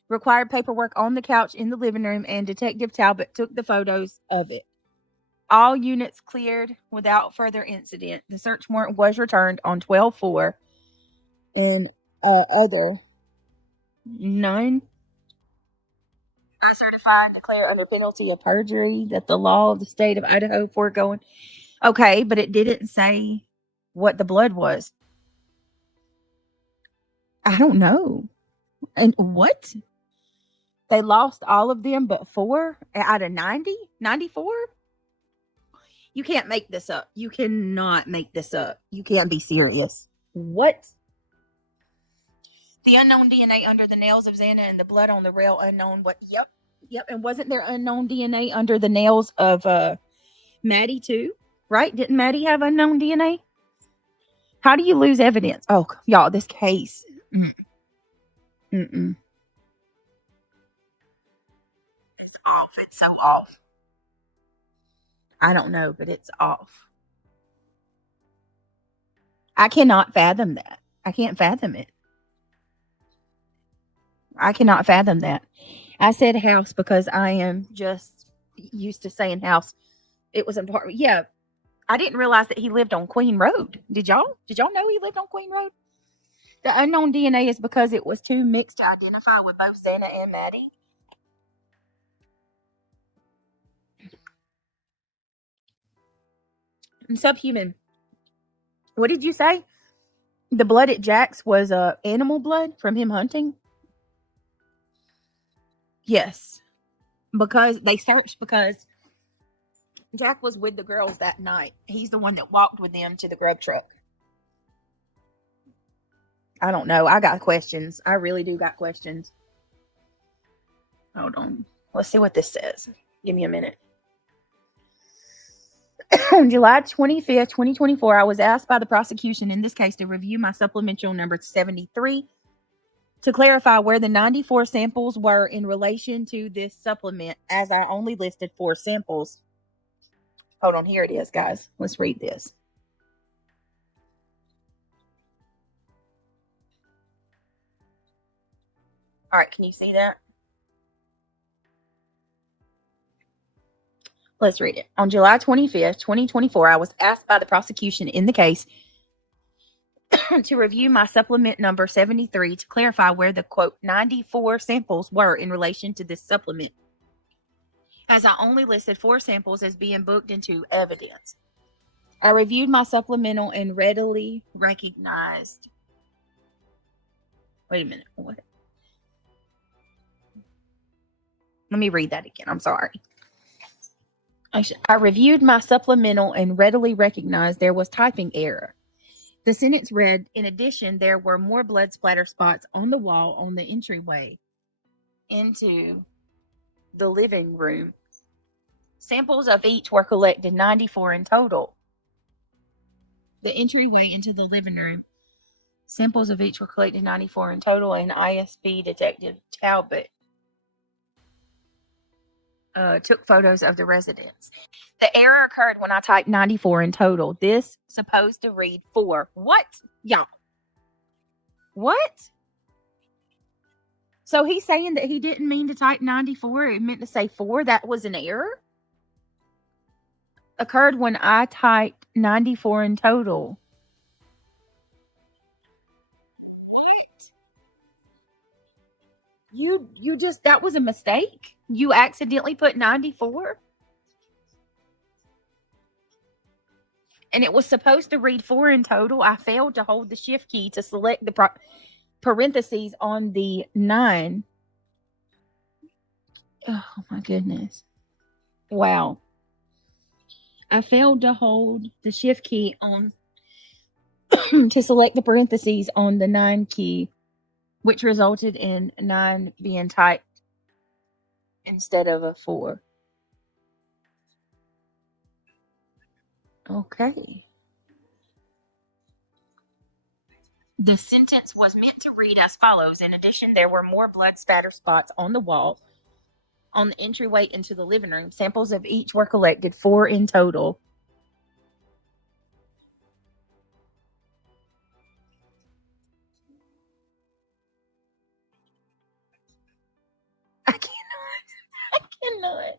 required paperwork on the couch in the living room, and Detective Talbot took the photos of it. All units cleared without further incident. The search warrant was returned on 12/4, and other none are certified, declare under penalty of perjury that the law of the state of Idaho foregoing. Okay, but it didn't say what the blood was. I don't know. And what? They lost all of them but 4 out of 90? 94? You can't make this up. You cannot make this up. You can't be serious. What? The unknown DNA under the nails of Xana and the blood on the rail unknown. What? Yep. And wasn't there unknown DNA under the nails of Maddie too? Right? Didn't Maddie have unknown DNA? How do you lose evidence? Oh, y'all, this case. It's off. It's so off. I don't know, but it's off. I cannot fathom that. I can't fathom it. I cannot fathom that. I said house because I am just used to saying house. It was important. Yeah. I didn't realize that he lived on Queen Road. Did y'all know he lived on Queen Road? The unknown DNA is because it was too mixed to identify with both Xana and Maddie. And Subhuman. What did you say? The blood at Jack's was animal blood from him hunting? Yes. Because they searched because Jack was with the girls that night. He's the one that walked with them to the grub truck. I don't know. I got questions. I really do got questions. Hold on. Let's see what this says. Give me a minute. On July 25th, 2024, I was asked by the prosecution in this case to review my supplemental number 73 to clarify where the 94 samples were in relation to this supplement, as I only listed 4 samples. Hold on, here it is, guys. Let's read this. All right, can you see that? Let's read it. On July 25th, 2024, I was asked by the prosecution in the case to review my supplement number 73 to clarify where the, quote, 94 samples were in relation to this supplement, as I only listed 4 samples as being booked into evidence. I reviewed my supplemental and readily recognized... Wait a minute. What? Let me read that again. I'm sorry. I reviewed my supplemental and readily recognized there was typing error. The sentence read, in addition, there were more blood splatter spots on the wall on the entryway into the living room. Samples of each were collected, 94 in total. The entryway into the living room. Samples of each were collected, 94 in total, and ISP Detective Talbot took photos of the residents. The error occurred when I typed 94 in total. This supposed to read 4. What? Y'all. What? So he's saying that he didn't mean to type 94. It meant to say 4. That was an error? Occurred when I typed 94 in total. You just, that was a mistake? You accidentally put 94? And it was supposed to read 4 in total. I failed to hold the shift key to select the parentheses on the 9. Oh my goodness. Wow. I failed to hold the shift key on to select the parentheses on the 9 key, which resulted in 9 being typed instead of a 4. Okay. The sentence was meant to read as follows. In addition, there were more blood spatter spots on the wall on the entryway into the living room. Samples of each were collected, 4 in total. I cannot.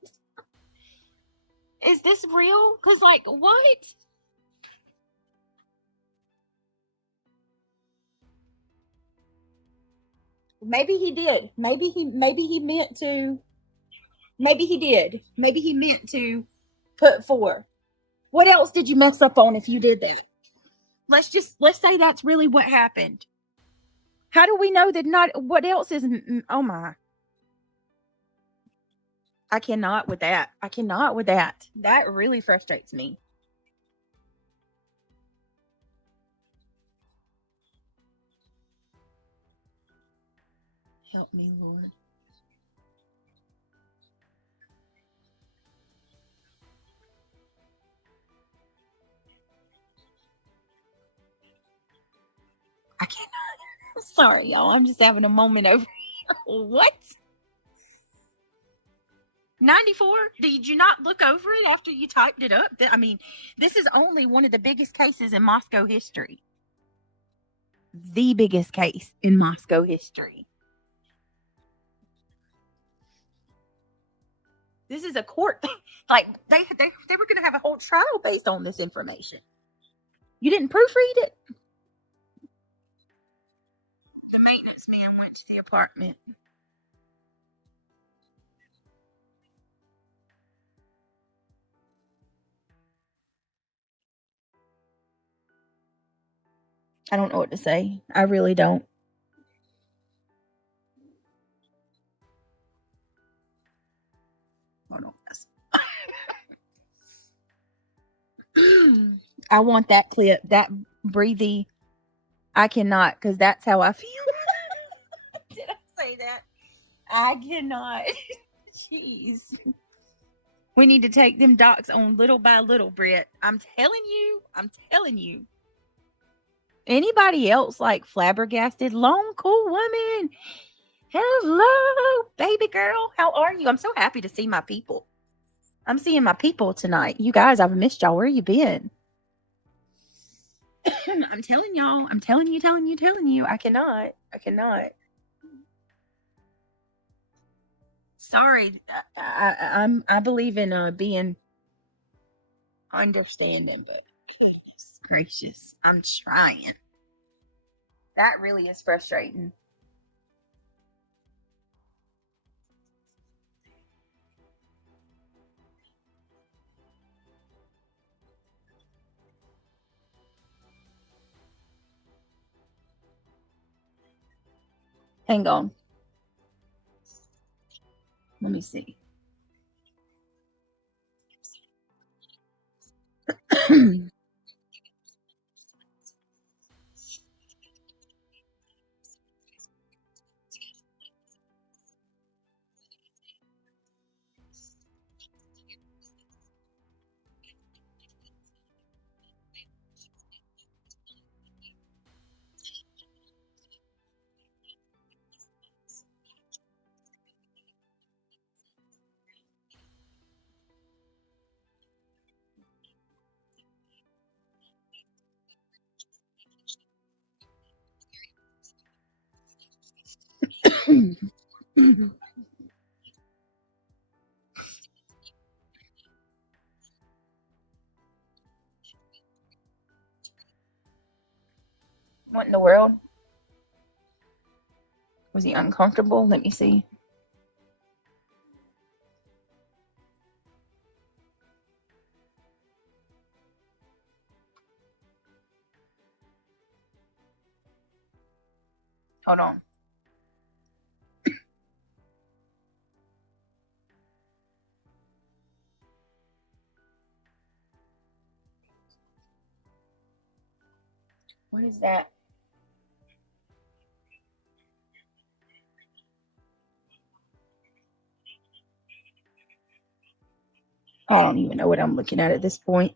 Is this real? Because, like, what? Maybe he did. Maybe he meant to. Maybe he did. Maybe he meant to put 4. What else did you mess up on if you did that? Let's say that's really what happened. How do we know that not what else is? Oh my. I cannot with that. That really frustrates me. Help me, Lord. I cannot. Sorry, y'all. I'm just having a moment over here. What? 94? Did you not look over it after you typed it up? I mean, this is only one of the biggest cases in Moscow history. The biggest case in Moscow history. This is a court. Like they were going to have a whole trial based on this information. You didn't proofread it? The maintenance man went to the apartment. I don't know what to say. I really don't. Hold on. I want that clip, that breathy. I cannot, because that's how I feel. Did I say that? I cannot. Jeez. We need to take them docs on little by little, Britt. I'm telling you. Anybody else like flabbergasted? Lone cool woman. Hello, baby girl. How are you? I'm so happy to see my people. I'm seeing my people tonight. You guys, I've missed y'all. Where you been? I'm telling y'all. I'm telling you. I cannot. Sorry. I believe in being understanding, but goodness gracious, I'm trying. That really is frustrating. Hang on. Let me see. What in the world? Was he uncomfortable? Let me see. Hold on. What is that? I don't even know what I'm looking at this point.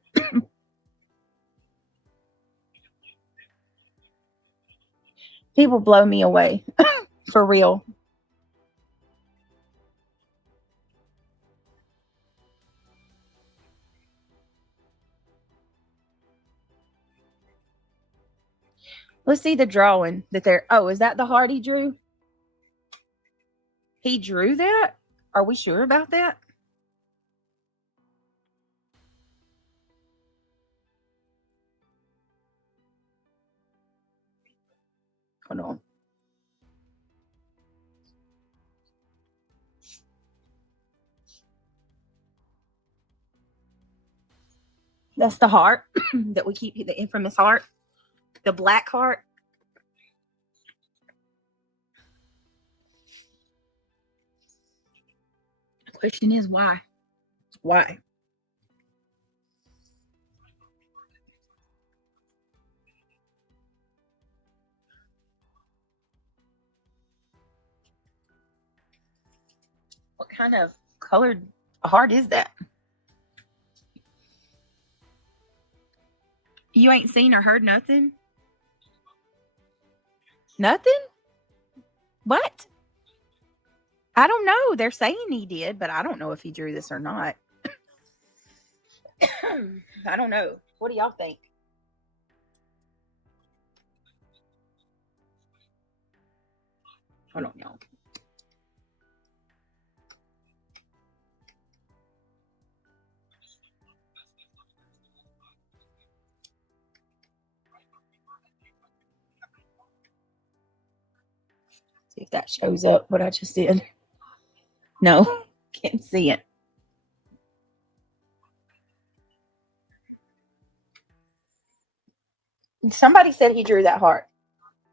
People blow me away. For real. Let's see the drawing that they're. Oh, is that the heart he drew? He drew that? Are we sure about that? Hold on. That's the heart that we keep, the infamous heart, the black heart. The question is why? Why? What kind of colored heart is that? You ain't seen or heard nothing? Nothing? What? I don't know. They're saying he did, but I don't know if he drew this or not. I don't know. What do y'all think? Hold on, y'all. See if that shows up what I just did. No, can't see it. Somebody said he drew that heart.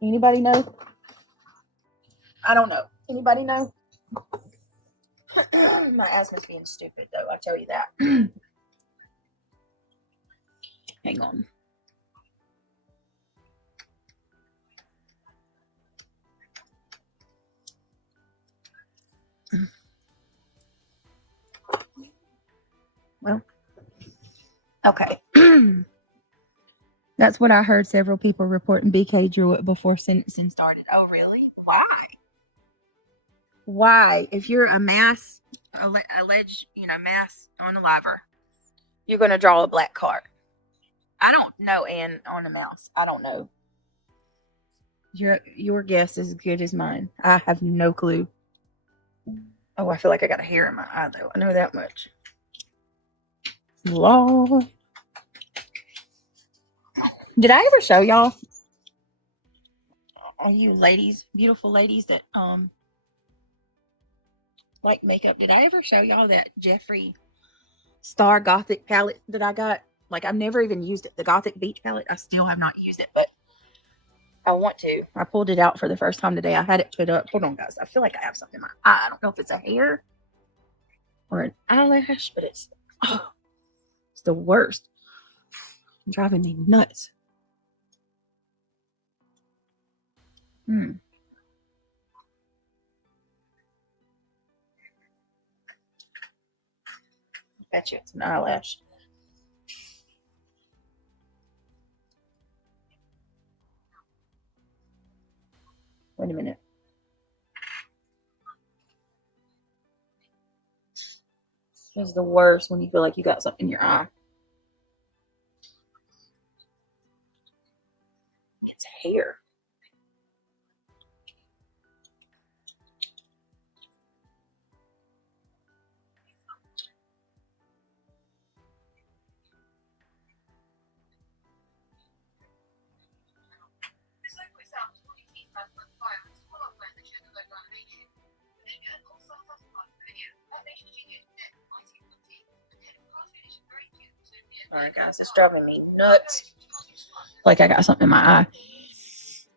Anybody know? I don't know. Anybody know? My asthma's being stupid, though. I tell you that. Hang on. Well, okay. That's what I heard several people reporting BK drew it before sentencing started. Oh, really? Why? If you're a mass, alleged, mass unaliver, you're going to draw a black card. I don't know, Ann, on a mouse. I don't know. Your guess is as good as mine. I have no clue. Oh, I feel like I got a hair in my eye, though. I know that much. Law. Did I ever show y'all? All you ladies, beautiful ladies that like makeup. Did I ever show y'all that Jeffree Star Gothic palette that I got? Like, I've never even used it. The Gothic Beach palette. I still have not used it, but I want to. I pulled it out for the first time today. I had it put up. Hold on, guys. I feel like I have something in my eye. I don't know if it's a hair or an eyelash, but it's the worst. It's driving me nuts. Bet you it's an eyelash. Wait a minute. This is the worst when you feel like you got something in your eye. It's hair. Alright, guys, it's driving me nuts. Like I got something in my eye.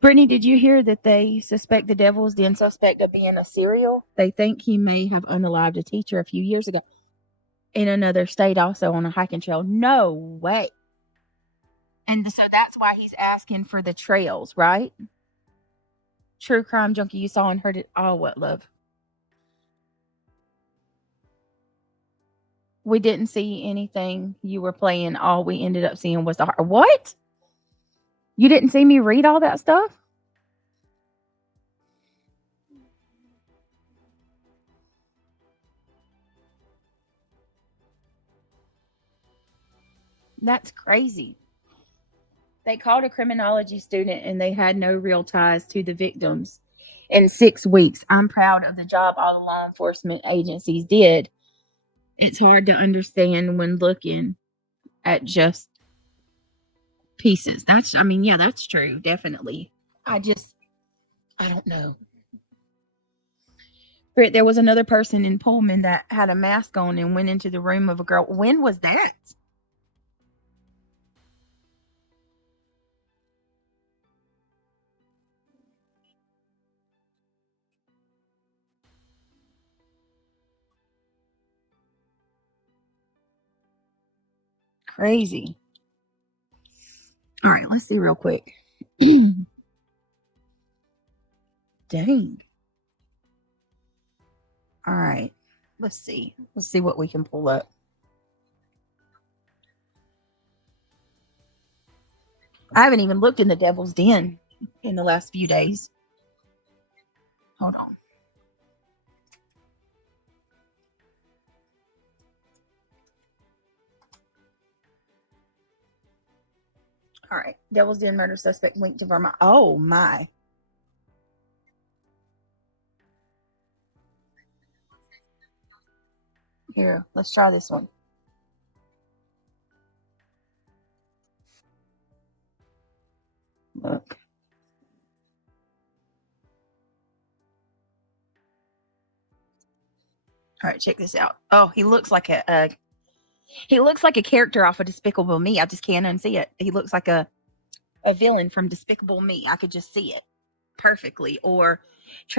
Brittany, did you hear that they suspect the Devil's Den suspect of being a serial? They think he may have unalived a teacher a few years ago in another state, also on a hiking trail. No way. And so that's why he's asking for the trails, right? True crime junkie, you saw and heard it all. What, love? We didn't see anything you were playing. All we ended up seeing was the heart. What? You didn't see me read all that stuff? That's crazy. They called a criminology student and they had no real ties to the victims in 6 weeks. I'm proud of the job all the law enforcement agencies did. It's hard to understand when looking at just pieces. That's true. Definitely. I don't know. Britt, there was another person in Pullman that had a mask on and went into the room of a girl. When was that? Crazy. All right, let's see real quick. Dang. All right, let's see. Let's see what we can pull up. I haven't even looked in the Devil's Den in the last few days. Hold on. All right. Devil's Den murder suspect linked to Vermont. Oh, my. Here, let's try this one. Look. All right, check this out. Oh, he looks like a character off of Despicable Me. I just can't unsee it. He looks like a villain from Despicable Me. I could just see it perfectly. Or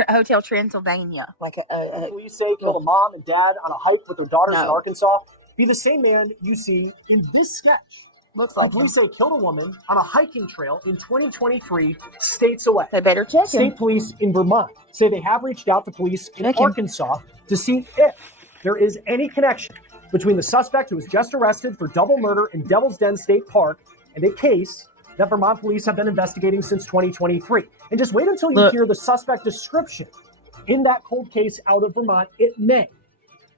Hotel Transylvania, like Police say killed a mom and dad on a hike with their daughters in Arkansas. Be the same man you see in this sketch. looks like Police say killed a woman on a hiking trail in 2023, states away. they better check him. State police in Vermont say they have reached out to police in Arkansas to see if there is any connection between the suspect who was just arrested for double murder in Devil's Den State Park and a case that Vermont police have been investigating since 2023. And just wait until you hear the suspect description in that cold case out of Vermont. It may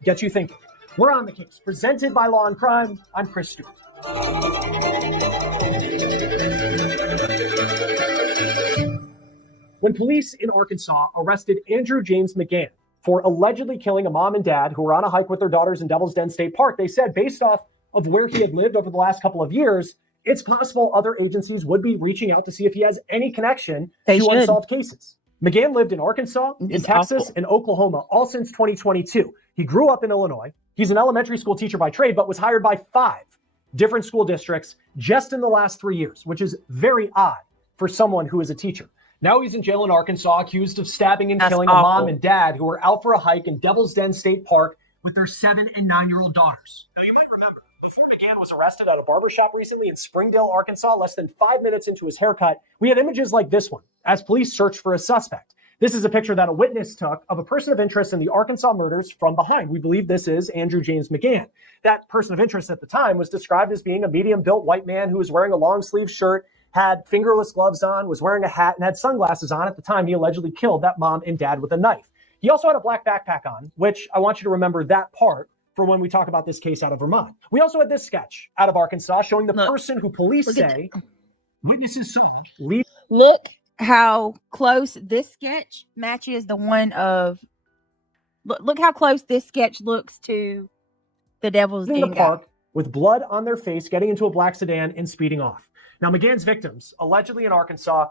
get you thinking. We're on the case. Presented by Law and Crime, I'm Chris Stewart. When police in Arkansas arrested Andrew James McGann for allegedly killing a mom and dad who were on a hike with their daughters in Devil's Den State Park, they said based off of where he had lived over the last couple of years, it's possible other agencies would be reaching out to see if he has any connection to unsolved cases. McGann lived in Arkansas, in Texas, and Oklahoma, all since 2022. He grew up in Illinois. He's an elementary school teacher by trade, but was hired by 5 different school districts just in the last 3 years, which is very odd for someone who is a teacher. Now he's in jail in Arkansas, accused of stabbing and killing a mom and dad who were out for a hike in Devil's Den State Park with their 7- and 9-year-old daughters. Now you might remember, before McGann was arrested at a barbershop recently in Springdale, Arkansas, less than 5 minutes into his haircut, we had images like this one as police searched for a suspect. This is a picture that a witness took of a person of interest in the Arkansas murders from behind. We believe this is Andrew James McGann. That person of interest at the time was described as being a medium-built white man who was wearing a long-sleeve shirt, had fingerless gloves on, was wearing a hat, and had sunglasses on at the time he allegedly killed that mom and dad with a knife. He also had a black backpack on, which I want you to remember that part for when we talk about this case out of Vermont. We also had this sketch out of Arkansas showing the person who police say witnesses saw. Look how close this sketch matches the one of. Look how close this sketch looks to the Devil's Den in the park with blood on their face, getting into a black sedan and speeding off. Now, McGann's victims, allegedly in Arkansas,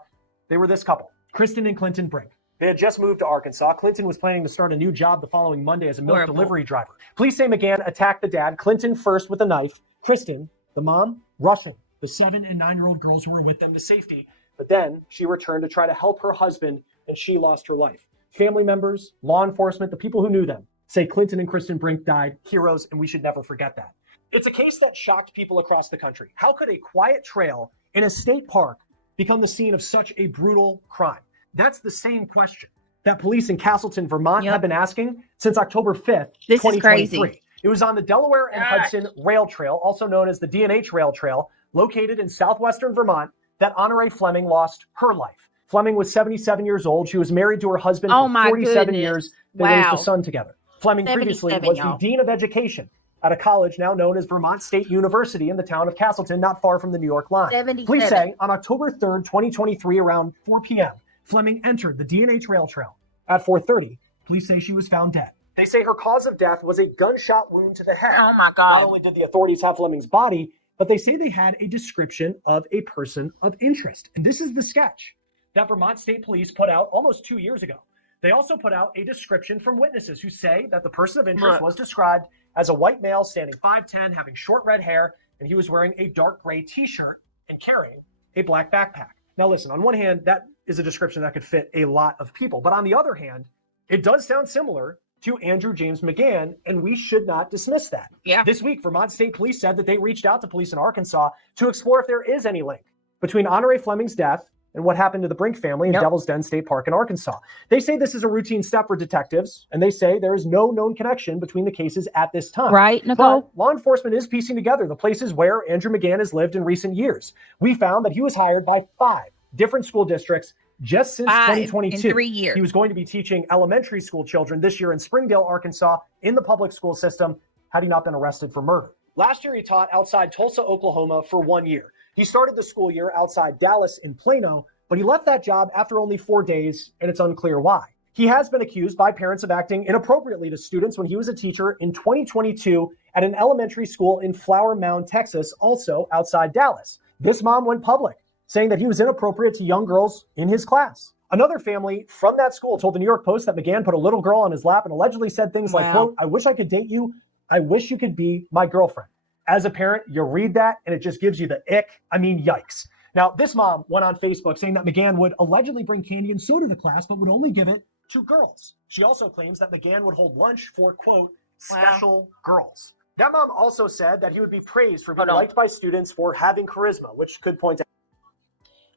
they were this couple, Kristen and Clinton Brink. They had just moved to Arkansas. Clinton was planning to start a new job the following Monday as a milk delivery driver. Police say McGann attacked the dad, Clinton first with a knife, Kristen, the mom, rushing the 7- and 9-year-old girls who were with them to safety. But then she returned to try to help her husband, and she lost her life. Family members, law enforcement, the people who knew them say Clinton and Kristen Brink died, heroes, and we should never forget that. It's a case that shocked people across the country. How could a quiet trail in a state park become the scene of such a brutal crime? That's the same question that police in Castleton, Vermont have been asking since October 5th, 2023. It was on the Delaware and Hudson Rail Trail, also known as the D&H Rail Trail, located in southwestern Vermont, that Honorée Fleming lost her life. Fleming was 77 years old. She was married to her husband for 47 years. They raised a son together. Fleming previously was the Dean of Education at a college now known as Vermont State University in the town of Castleton, not far from the New York line. Police say on October 3rd, 2023, around 4 p.m., Fleming entered the D&H Rail Trail. At 4:30, police say she was found dead. They say her cause of death was a gunshot wound to the head. Oh my God. Not only did the authorities have Fleming's body, but they say they had a description of a person of interest. And this is the sketch that Vermont State Police put out almost 2 years ago. They also put out a description from witnesses who say that the person of interest was described as a white male standing 5'10", having short red hair, and he was wearing a dark gray t-shirt and carrying a black backpack. Now listen, on one hand, that is a description that could fit a lot of people. But on the other hand, it does sound similar to Andrew James McGann, and we should not dismiss that. This week, Vermont State Police said that they reached out to police in Arkansas to explore if there is any link between Honorée Fleming's death and what happened to the Brink family in Devil's Den State Park in Arkansas. They say this is a routine step for detectives, and they say there is no known connection between the cases at this time. Right, Nicole? But law enforcement is piecing together the places where Andrew McGann has lived in recent years. We found that he was hired by 5 different school districts just since 2022. In 3 years. He was going to be teaching elementary school children this year in Springdale, Arkansas, in the public school system, had he not been arrested for murder. Last year, he taught outside Tulsa, Oklahoma for 1 year. He started the school year outside Dallas in Plano, but he left that job after only 4 days, and it's unclear why. He has been accused by parents of acting inappropriately to students when he was a teacher in 2022 at an elementary school in Flower Mound, Texas, also outside Dallas. This mom went public, saying that he was inappropriate to young girls in his class. Another family from that school told the New York Post that McGahn put a little girl on his lap and allegedly said things like, quote, "I wish I could date you. I wish you could be my girlfriend." As a parent, you read that and it just gives you the ick. I mean, yikes. Now, this mom went on Facebook saying that McGahn would allegedly bring candy and soda to class, but would only give it to girls. She also claims that McGahn would hold lunch for, quote, special girls. That mom also said that he would be praised for being liked by students for having charisma, which could point to...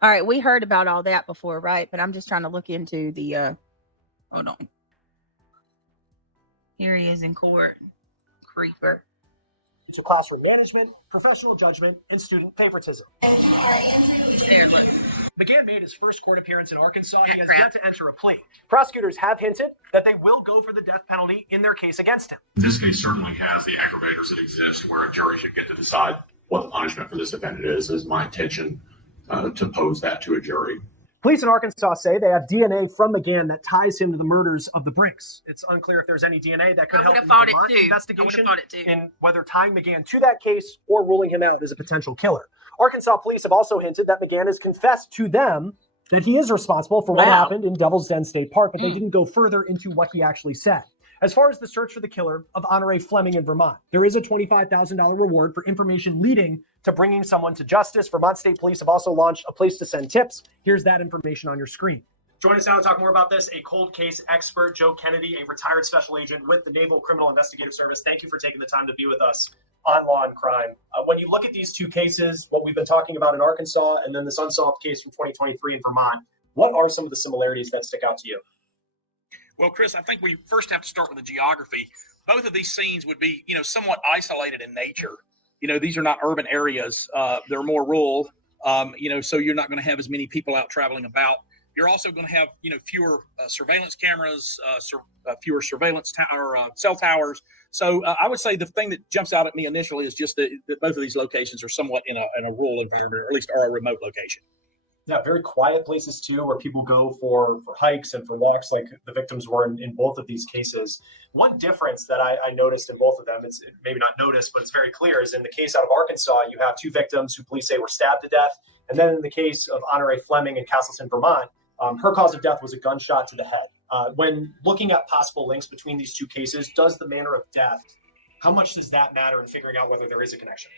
All right, we heard about all that before, right? But I'm just trying to look into the, hold on. Here he is in court. Creeper. To classroom management, professional judgment, and student favoritism. There, look. McGahn made his first court appearance in Arkansas. He has yet to enter a plea. Prosecutors have hinted that they will go for the death penalty in their case against him. This case certainly has the aggravators that exist where a jury should get to decide what the punishment for this defendant is my intention to pose that to a jury. Police in Arkansas say they have DNA from McGahn that ties him to the murders of the Brinks. It's unclear if there's any DNA that could help in the Vermont investigation in whether tying McGahn to that case or ruling him out as a potential killer. Arkansas police have also hinted that McGahn has confessed to them that he is responsible for what happened in Devil's Den State Park, but they didn't go further into what he actually said. As far as the search for the killer of Honore Fleming in Vermont, there is a $25,000 reward for information leading to bringing someone to justice. Vermont State Police have also launched a place to send tips. Here's that information on your screen. Join us now to talk more about this. A cold case expert, Joe Kennedy, a retired special agent with the Naval Criminal Investigative Service. Thank you for taking the time to be with us on Law and Crime. When you look at these two cases, what we've been talking about in Arkansas and then this unsolved case from 2023 in Vermont, what are some of the similarities that stick out to you? Well, Chris, I think we first have to start with the geography. Both of these scenes would be, somewhat isolated in nature. These are not urban areas. They're more rural, so you're not going to have as many people out traveling about. You're also going to have, fewer surveillance cameras, fewer surveillance cell towers. So I would say the thing that jumps out at me initially is just that both of these locations are somewhat in a rural environment, or at least are a remote location. Yeah, very quiet places too, where people go for hikes and for walks, like the victims were in both of these cases. One difference that I noticed in both of them, it's maybe not noticed, but it's very clear, is in the case out of Arkansas, you have two victims who police say were stabbed to death. And then in the case of Honore Fleming in Castleton, Vermont, her cause of death was a gunshot to the head. When looking at possible links between these two cases, does the manner of death, how much does that matter in figuring out whether there is a connection?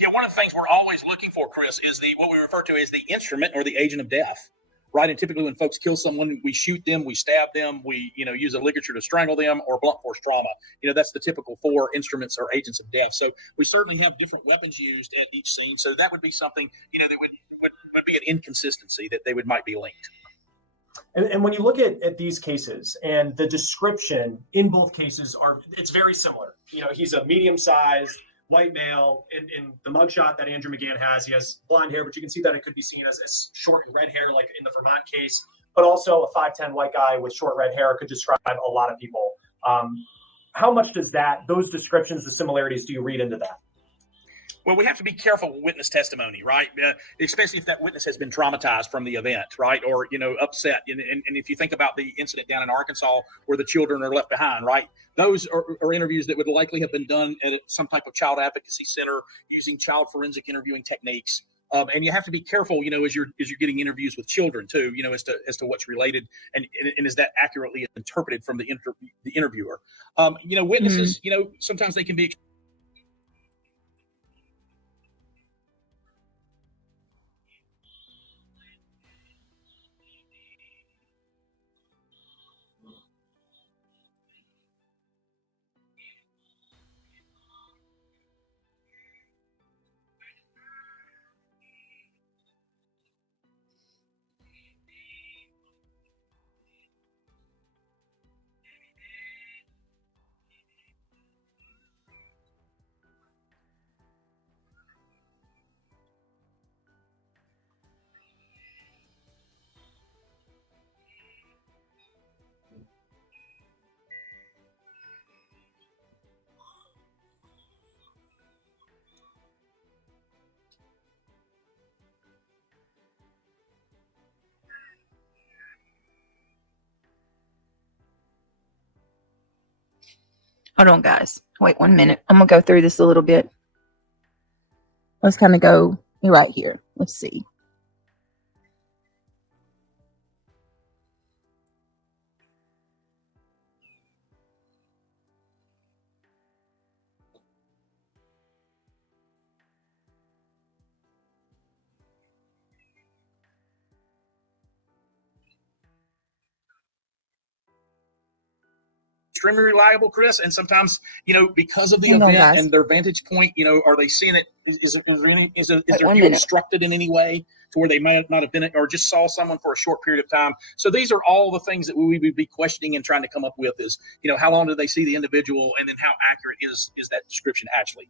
Yeah, one of the things we're always looking for, Chris, is what we refer to as the instrument or the agent of death, right? And typically when folks kill someone, we shoot them, we stab them, we use a ligature to strangle them, or blunt force trauma. That's the typical 4 instruments or agents of death. So we certainly have different weapons used at each scene. So that would be something that would be an inconsistency that they might be linked. And when you look at these cases, and the description in both cases it's very similar. He's a medium-sized white male. In the mugshot that Andrew McGahn has, he has blonde hair, but you can see that it could be seen as short and red hair, like in the Vermont case. But also a 5'10" white guy with short red hair could describe a lot of people. How much does those descriptions, the similarities, do you read into that? Well, we have to be careful with witness testimony, right? Especially if that witness has been traumatized from the event, right? Or, upset. And if you think about the incident down in Arkansas where the children are left behind, right? Those are interviews that would likely have been done at some type of child advocacy center using child forensic interviewing techniques. And you have to be careful, as you're getting interviews with children too, as to what's related and is that accurately interpreted from the interviewer. Witnesses, sometimes they can be. Hold on, guys. Wait 1 minute. I'm going to go through this a little bit. Let's kind of go right here. Let's see. extremely reliable, Chris. And sometimes, because of the Hang on, event guys. and their vantage point, are they seeing it? Is their one view minute. obstructed in any way to where they may not have been or just saw someone for a short period of time? So these are all the things that we would be questioning and trying to come up with is, how long did they see the individual, and then how accurate is that description actually?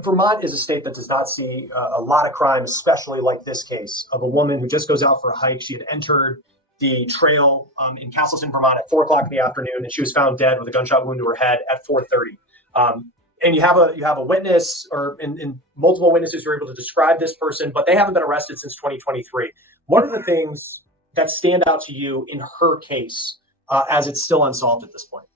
Vermont is a state that does not see a lot of crime, especially like this case of a woman who just goes out for a hike. She had entered the trail in Castleton, Vermont at 4 o'clock in the afternoon, and she was found dead with a gunshot wound to her head at 4:30. And you have a witness and multiple witnesses who are able to describe this person, but they haven't been arrested since 2023. What are the things that stand out to you in her case as it's still unsolved at this point?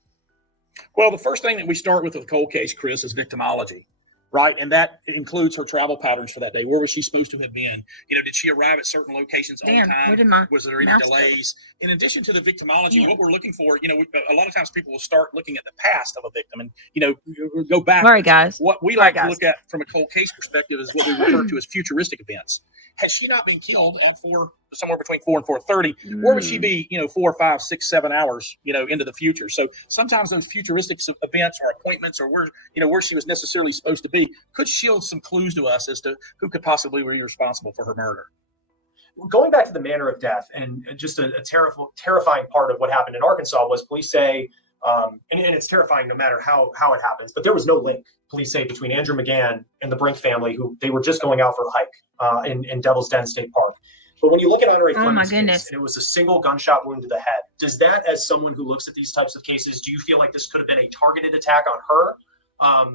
Well, the first thing that we start with a cold case, Chris, is victimology. Right. And that includes her travel patterns for that day. Where was she supposed to have been? Did she arrive at certain locations on time? Was there any delays? In addition to the victimology, what we're looking for, a lot of times people will start looking at the past of a victim and, go back. All right, guys. What we like to look at from a cold case perspective is what we refer to as futuristic events. Has she not been killed at somewhere between 4 and 4:30? Where would she be, 4, 5, 6, 7 hours, into the future? So sometimes those futuristic events or appointments or where she was necessarily supposed to be could shield some clues to us as to who could possibly be responsible for her murder. Going back to the manner of death, and just a terrifying part of what happened in Arkansas was police say, and it's terrifying no matter how it happens, but there was no link, police say, between Andrew McGann and the Brink family, who they were just going out for a hike in Devil's Den State Park. But when you look at Honoré Fleming's case, and it was a single gunshot wound to the head, does that, as someone who looks at these types of cases, do you feel like this could have been a targeted attack on her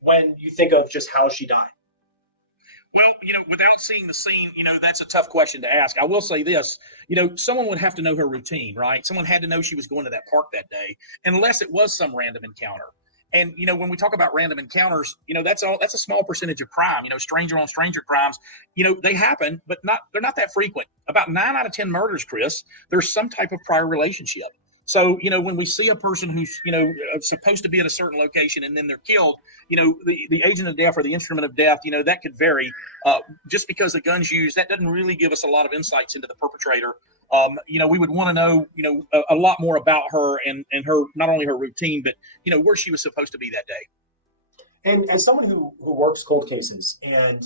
when you think of just how she died? Well, without seeing the scene, that's a tough question to ask. I will say this, someone would have to know her routine, right? Someone had to know she was going to that park that day, unless it was some random encounter. And, when we talk about random encounters, that's a small percentage of crime, stranger on stranger crimes, they happen, but they're not that frequent. About 9 out of 10 murders, Chris, there's some type of prior relationship. So, when we see a person who's, supposed to be at a certain location and then they're killed, the agent of death or the instrument of death, that could vary. Just because the gun's used, that doesn't really give us a lot of insights into the perpetrator. We would want to know, a lot more about her and her, not only her routine, but, where she was supposed to be that day. And as someone who works cold cases, and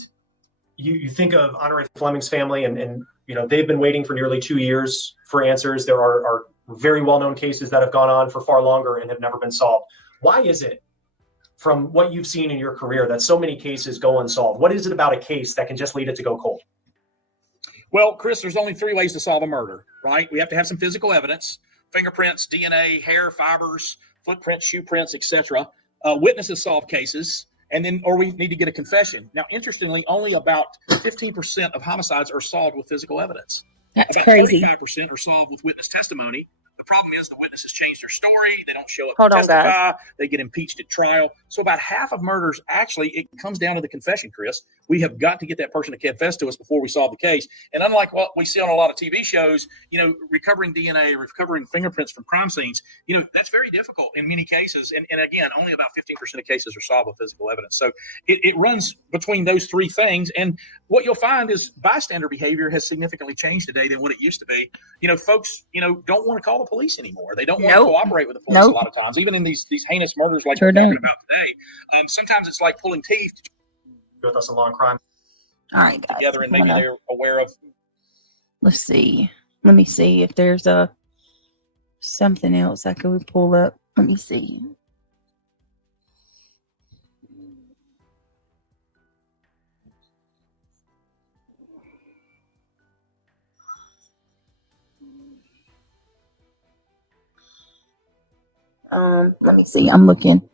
you think of Honoré Fleming's family, and they've been waiting for nearly 2 years for answers. There are very well-known cases that have gone on for far longer and have never been solved. Why is it, from what you've seen in your career, that so many cases go unsolved? What is it about a case that can just lead it to go cold? Well, Chris, there's only 3 ways to solve a murder, right? We have to have some physical evidence: fingerprints, DNA, hair, fibers, footprints, shoe prints, etc. Witnesses solve cases, or we need to get a confession. Now, interestingly, only about 15% of homicides are solved with physical evidence. That's about crazy. 35% are solved with witness testimony. The problem is the witnesses change their story. They don't show up Hold to on, testify. guys. They get impeached at trial. So about half of murders, actually, it comes down to the confession, Chris. We have got to get that person to confess to us before we solve the case. And unlike what we see on a lot of TV shows, recovering DNA, recovering fingerprints from crime scenes, that's very difficult in many cases. And again, only about 15% of cases are solved with physical evidence. So it runs between those 3 things. And what you'll find is bystander behavior has significantly changed today than what it used to be. Folks, don't want to call the police anymore. They don't want to cooperate with the police a lot of times, even in these heinous murders like we're talking about today. Sometimes it's like pulling teeth to With us a long crime. All right, guys. together, and maybe they're aware of. Let's see. Let me see if there's something else I could pull up. Let me see. Let me see. I'm looking.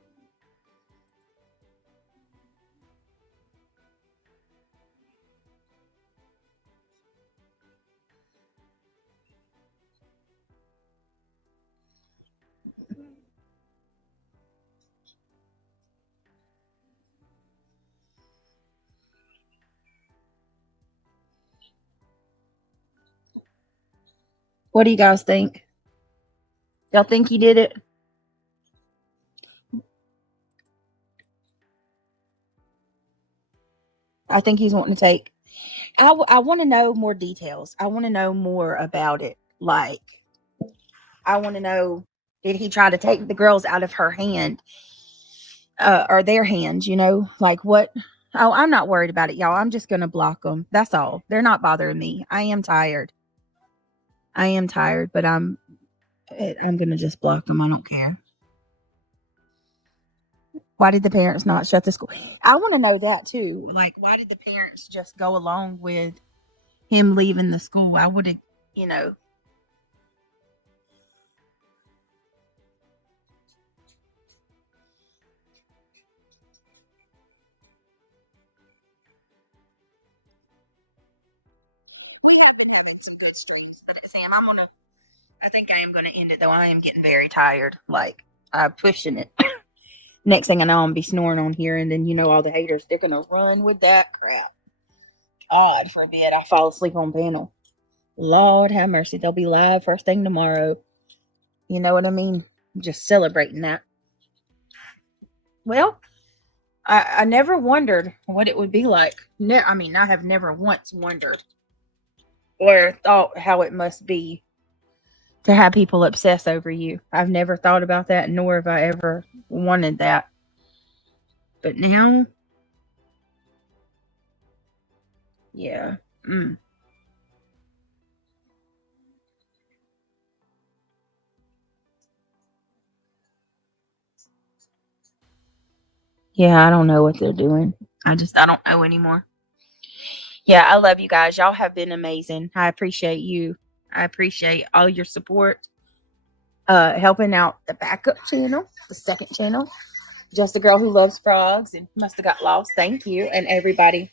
What do you guys think? Y'all think he did it? I think he's wanting to take. I want to know more details. I want to know more about it. Like, I want to know did he try to take the girls out of her hand, or their hands, you know? Like, what? Oh, I'm not worried about it, y'all. I'm just going to block them. That's all. They're not bothering me. I am tired, but I'm going to just block them. I don't care. Why did the parents not shut the school? I want to know that too. Like, why did the parents just go along with him leaving the school? I would have, you know. Sam, I think I am gonna end it though. I am getting very tired. Like, I'm pushing it. Next thing I know, I'm gonna be snoring on here, and then all the haters, they're gonna run with that crap. God forbid I fall asleep on panel. Lord have mercy. They'll be live first thing tomorrow. You know what I mean? Just celebrating that. Well, I never wondered what it would be like. I have never once wondered or thought how it must be to have people obsess over you. I've never thought about that, nor have I ever wanted that. But now, yeah. Yeah, I don't know what they're doing. I don't know anymore. Yeah, I love you guys. Y'all have been amazing. I appreciate you. I appreciate all your support. Helping out the backup channel, the second channel. Just a girl who loves frogs and must have got lost. Thank you. And everybody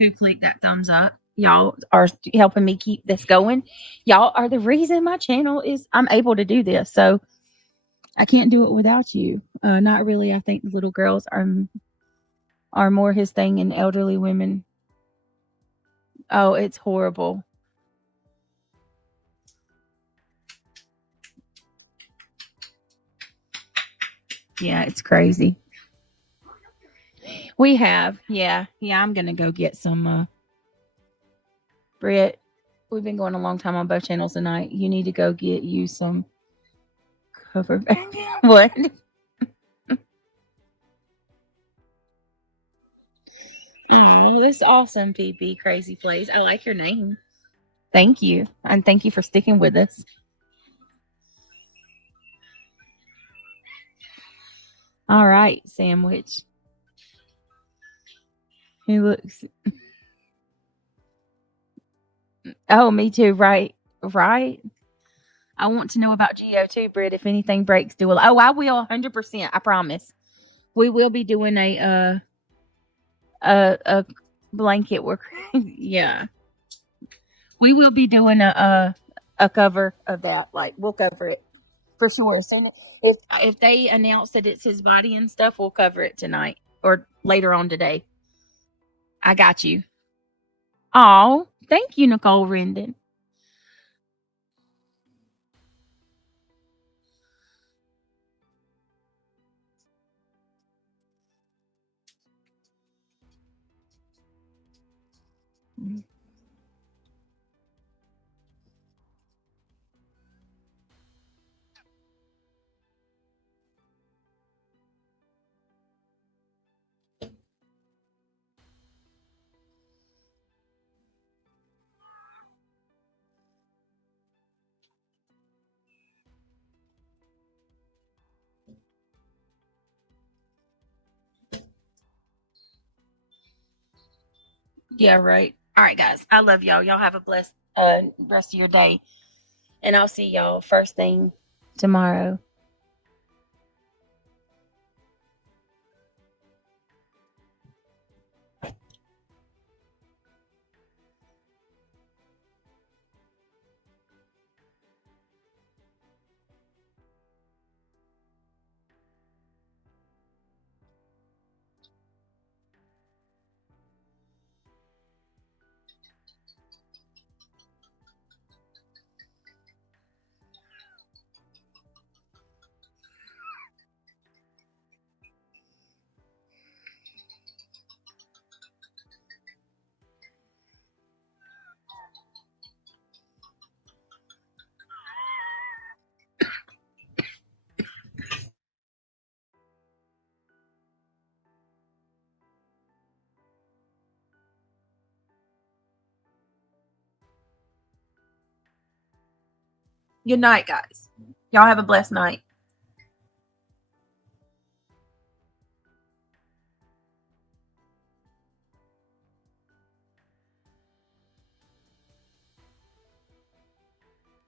who clicked that thumbs up. Y'all are helping me keep this going. Y'all are the reason my channel I'm able to do this. So I can't do it without you. Not really. I think the little girls are more his thing, and elderly women. Oh, it's horrible. Yeah, it's crazy. We have. Yeah, I'm going to go get some, Britt, we've been going a long time on both channels tonight. You need to go get you some cover. What? Oh, this awesome, PP Crazy Plays. I like your name. Thank you. And thank you for sticking with us. All right, Sandwich. He looks. Oh, me too. Right. I want to know about Geo too, Britt. If anything breaks, do it. Oh, I will. 100%. I promise. We will be doing a blanket work. Yeah. We will be doing a cover of that. Like, we'll cover it for sure. So if they announce that it's his body and stuff, we'll cover it tonight or later on today. I got you. Oh, thank you, Nicole Rendon. Yeah, right. All right, guys. I love y'all. Y'all have a blessed rest of your day. And I'll see y'all first thing tomorrow. Good night, guys. Y'all have a blessed night.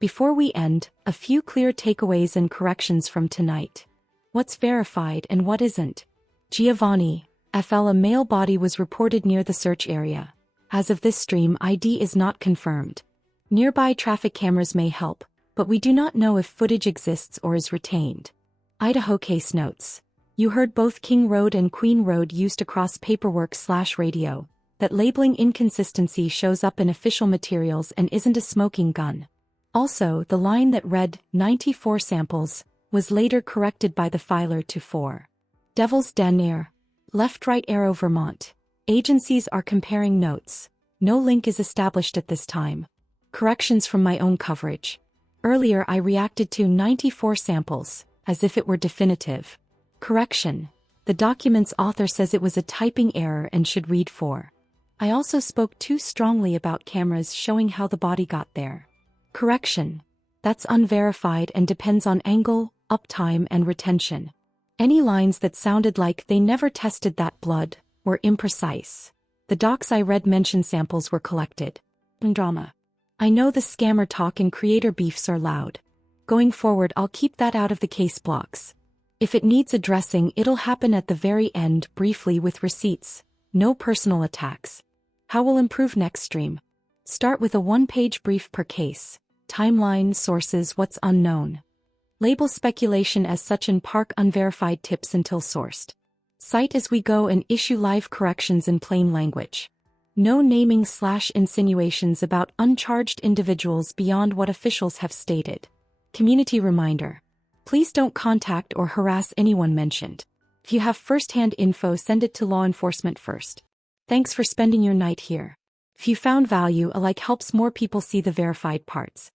Before we end, a few clear takeaways and corrections from tonight. What's verified and what isn't? Giovani, FL. A male body was reported near the search area. As of this stream, ID is not confirmed. Nearby traffic cameras may help, but we do not know if footage exists or is retained. Idaho case notes. You heard both King Road and Queen Road used across paperwork/radio. That labeling inconsistency shows up in official materials and isn't a smoking gun. Also, the line that read 94 samples was later corrected by the filer to 4. Devil's Den near. Left-right arrow Vermont. Agencies are comparing notes. No link is established at this time. Corrections from my own coverage. Earlier I reacted to 94 samples, as if it were definitive. Correction. The document's author says it was a typing error and should read 4. I also spoke too strongly about cameras showing how the body got there. Correction. That's unverified and depends on angle, uptime and retention. Any lines that sounded like they never tested that blood were imprecise. The docs I read mention samples were collected. Drama. I know the scammer talk and creator beefs are loud. Going forward I'll keep that out of the case blocks. If it needs addressing it'll happen at the very end briefly with receipts, no personal attacks. How will improve next stream? Start with a 1-page brief per case. Timeline, sources, what's unknown. Label speculation as such and park unverified tips until sourced. Cite as we go and issue live corrections in plain language. No naming/insinuations about uncharged individuals beyond what officials have stated. Community reminder. Please don't contact or harass anyone mentioned. If you have first-hand info, send it to law enforcement first. Thanks for spending your night here. If you found value, a like helps more people see the verified parts.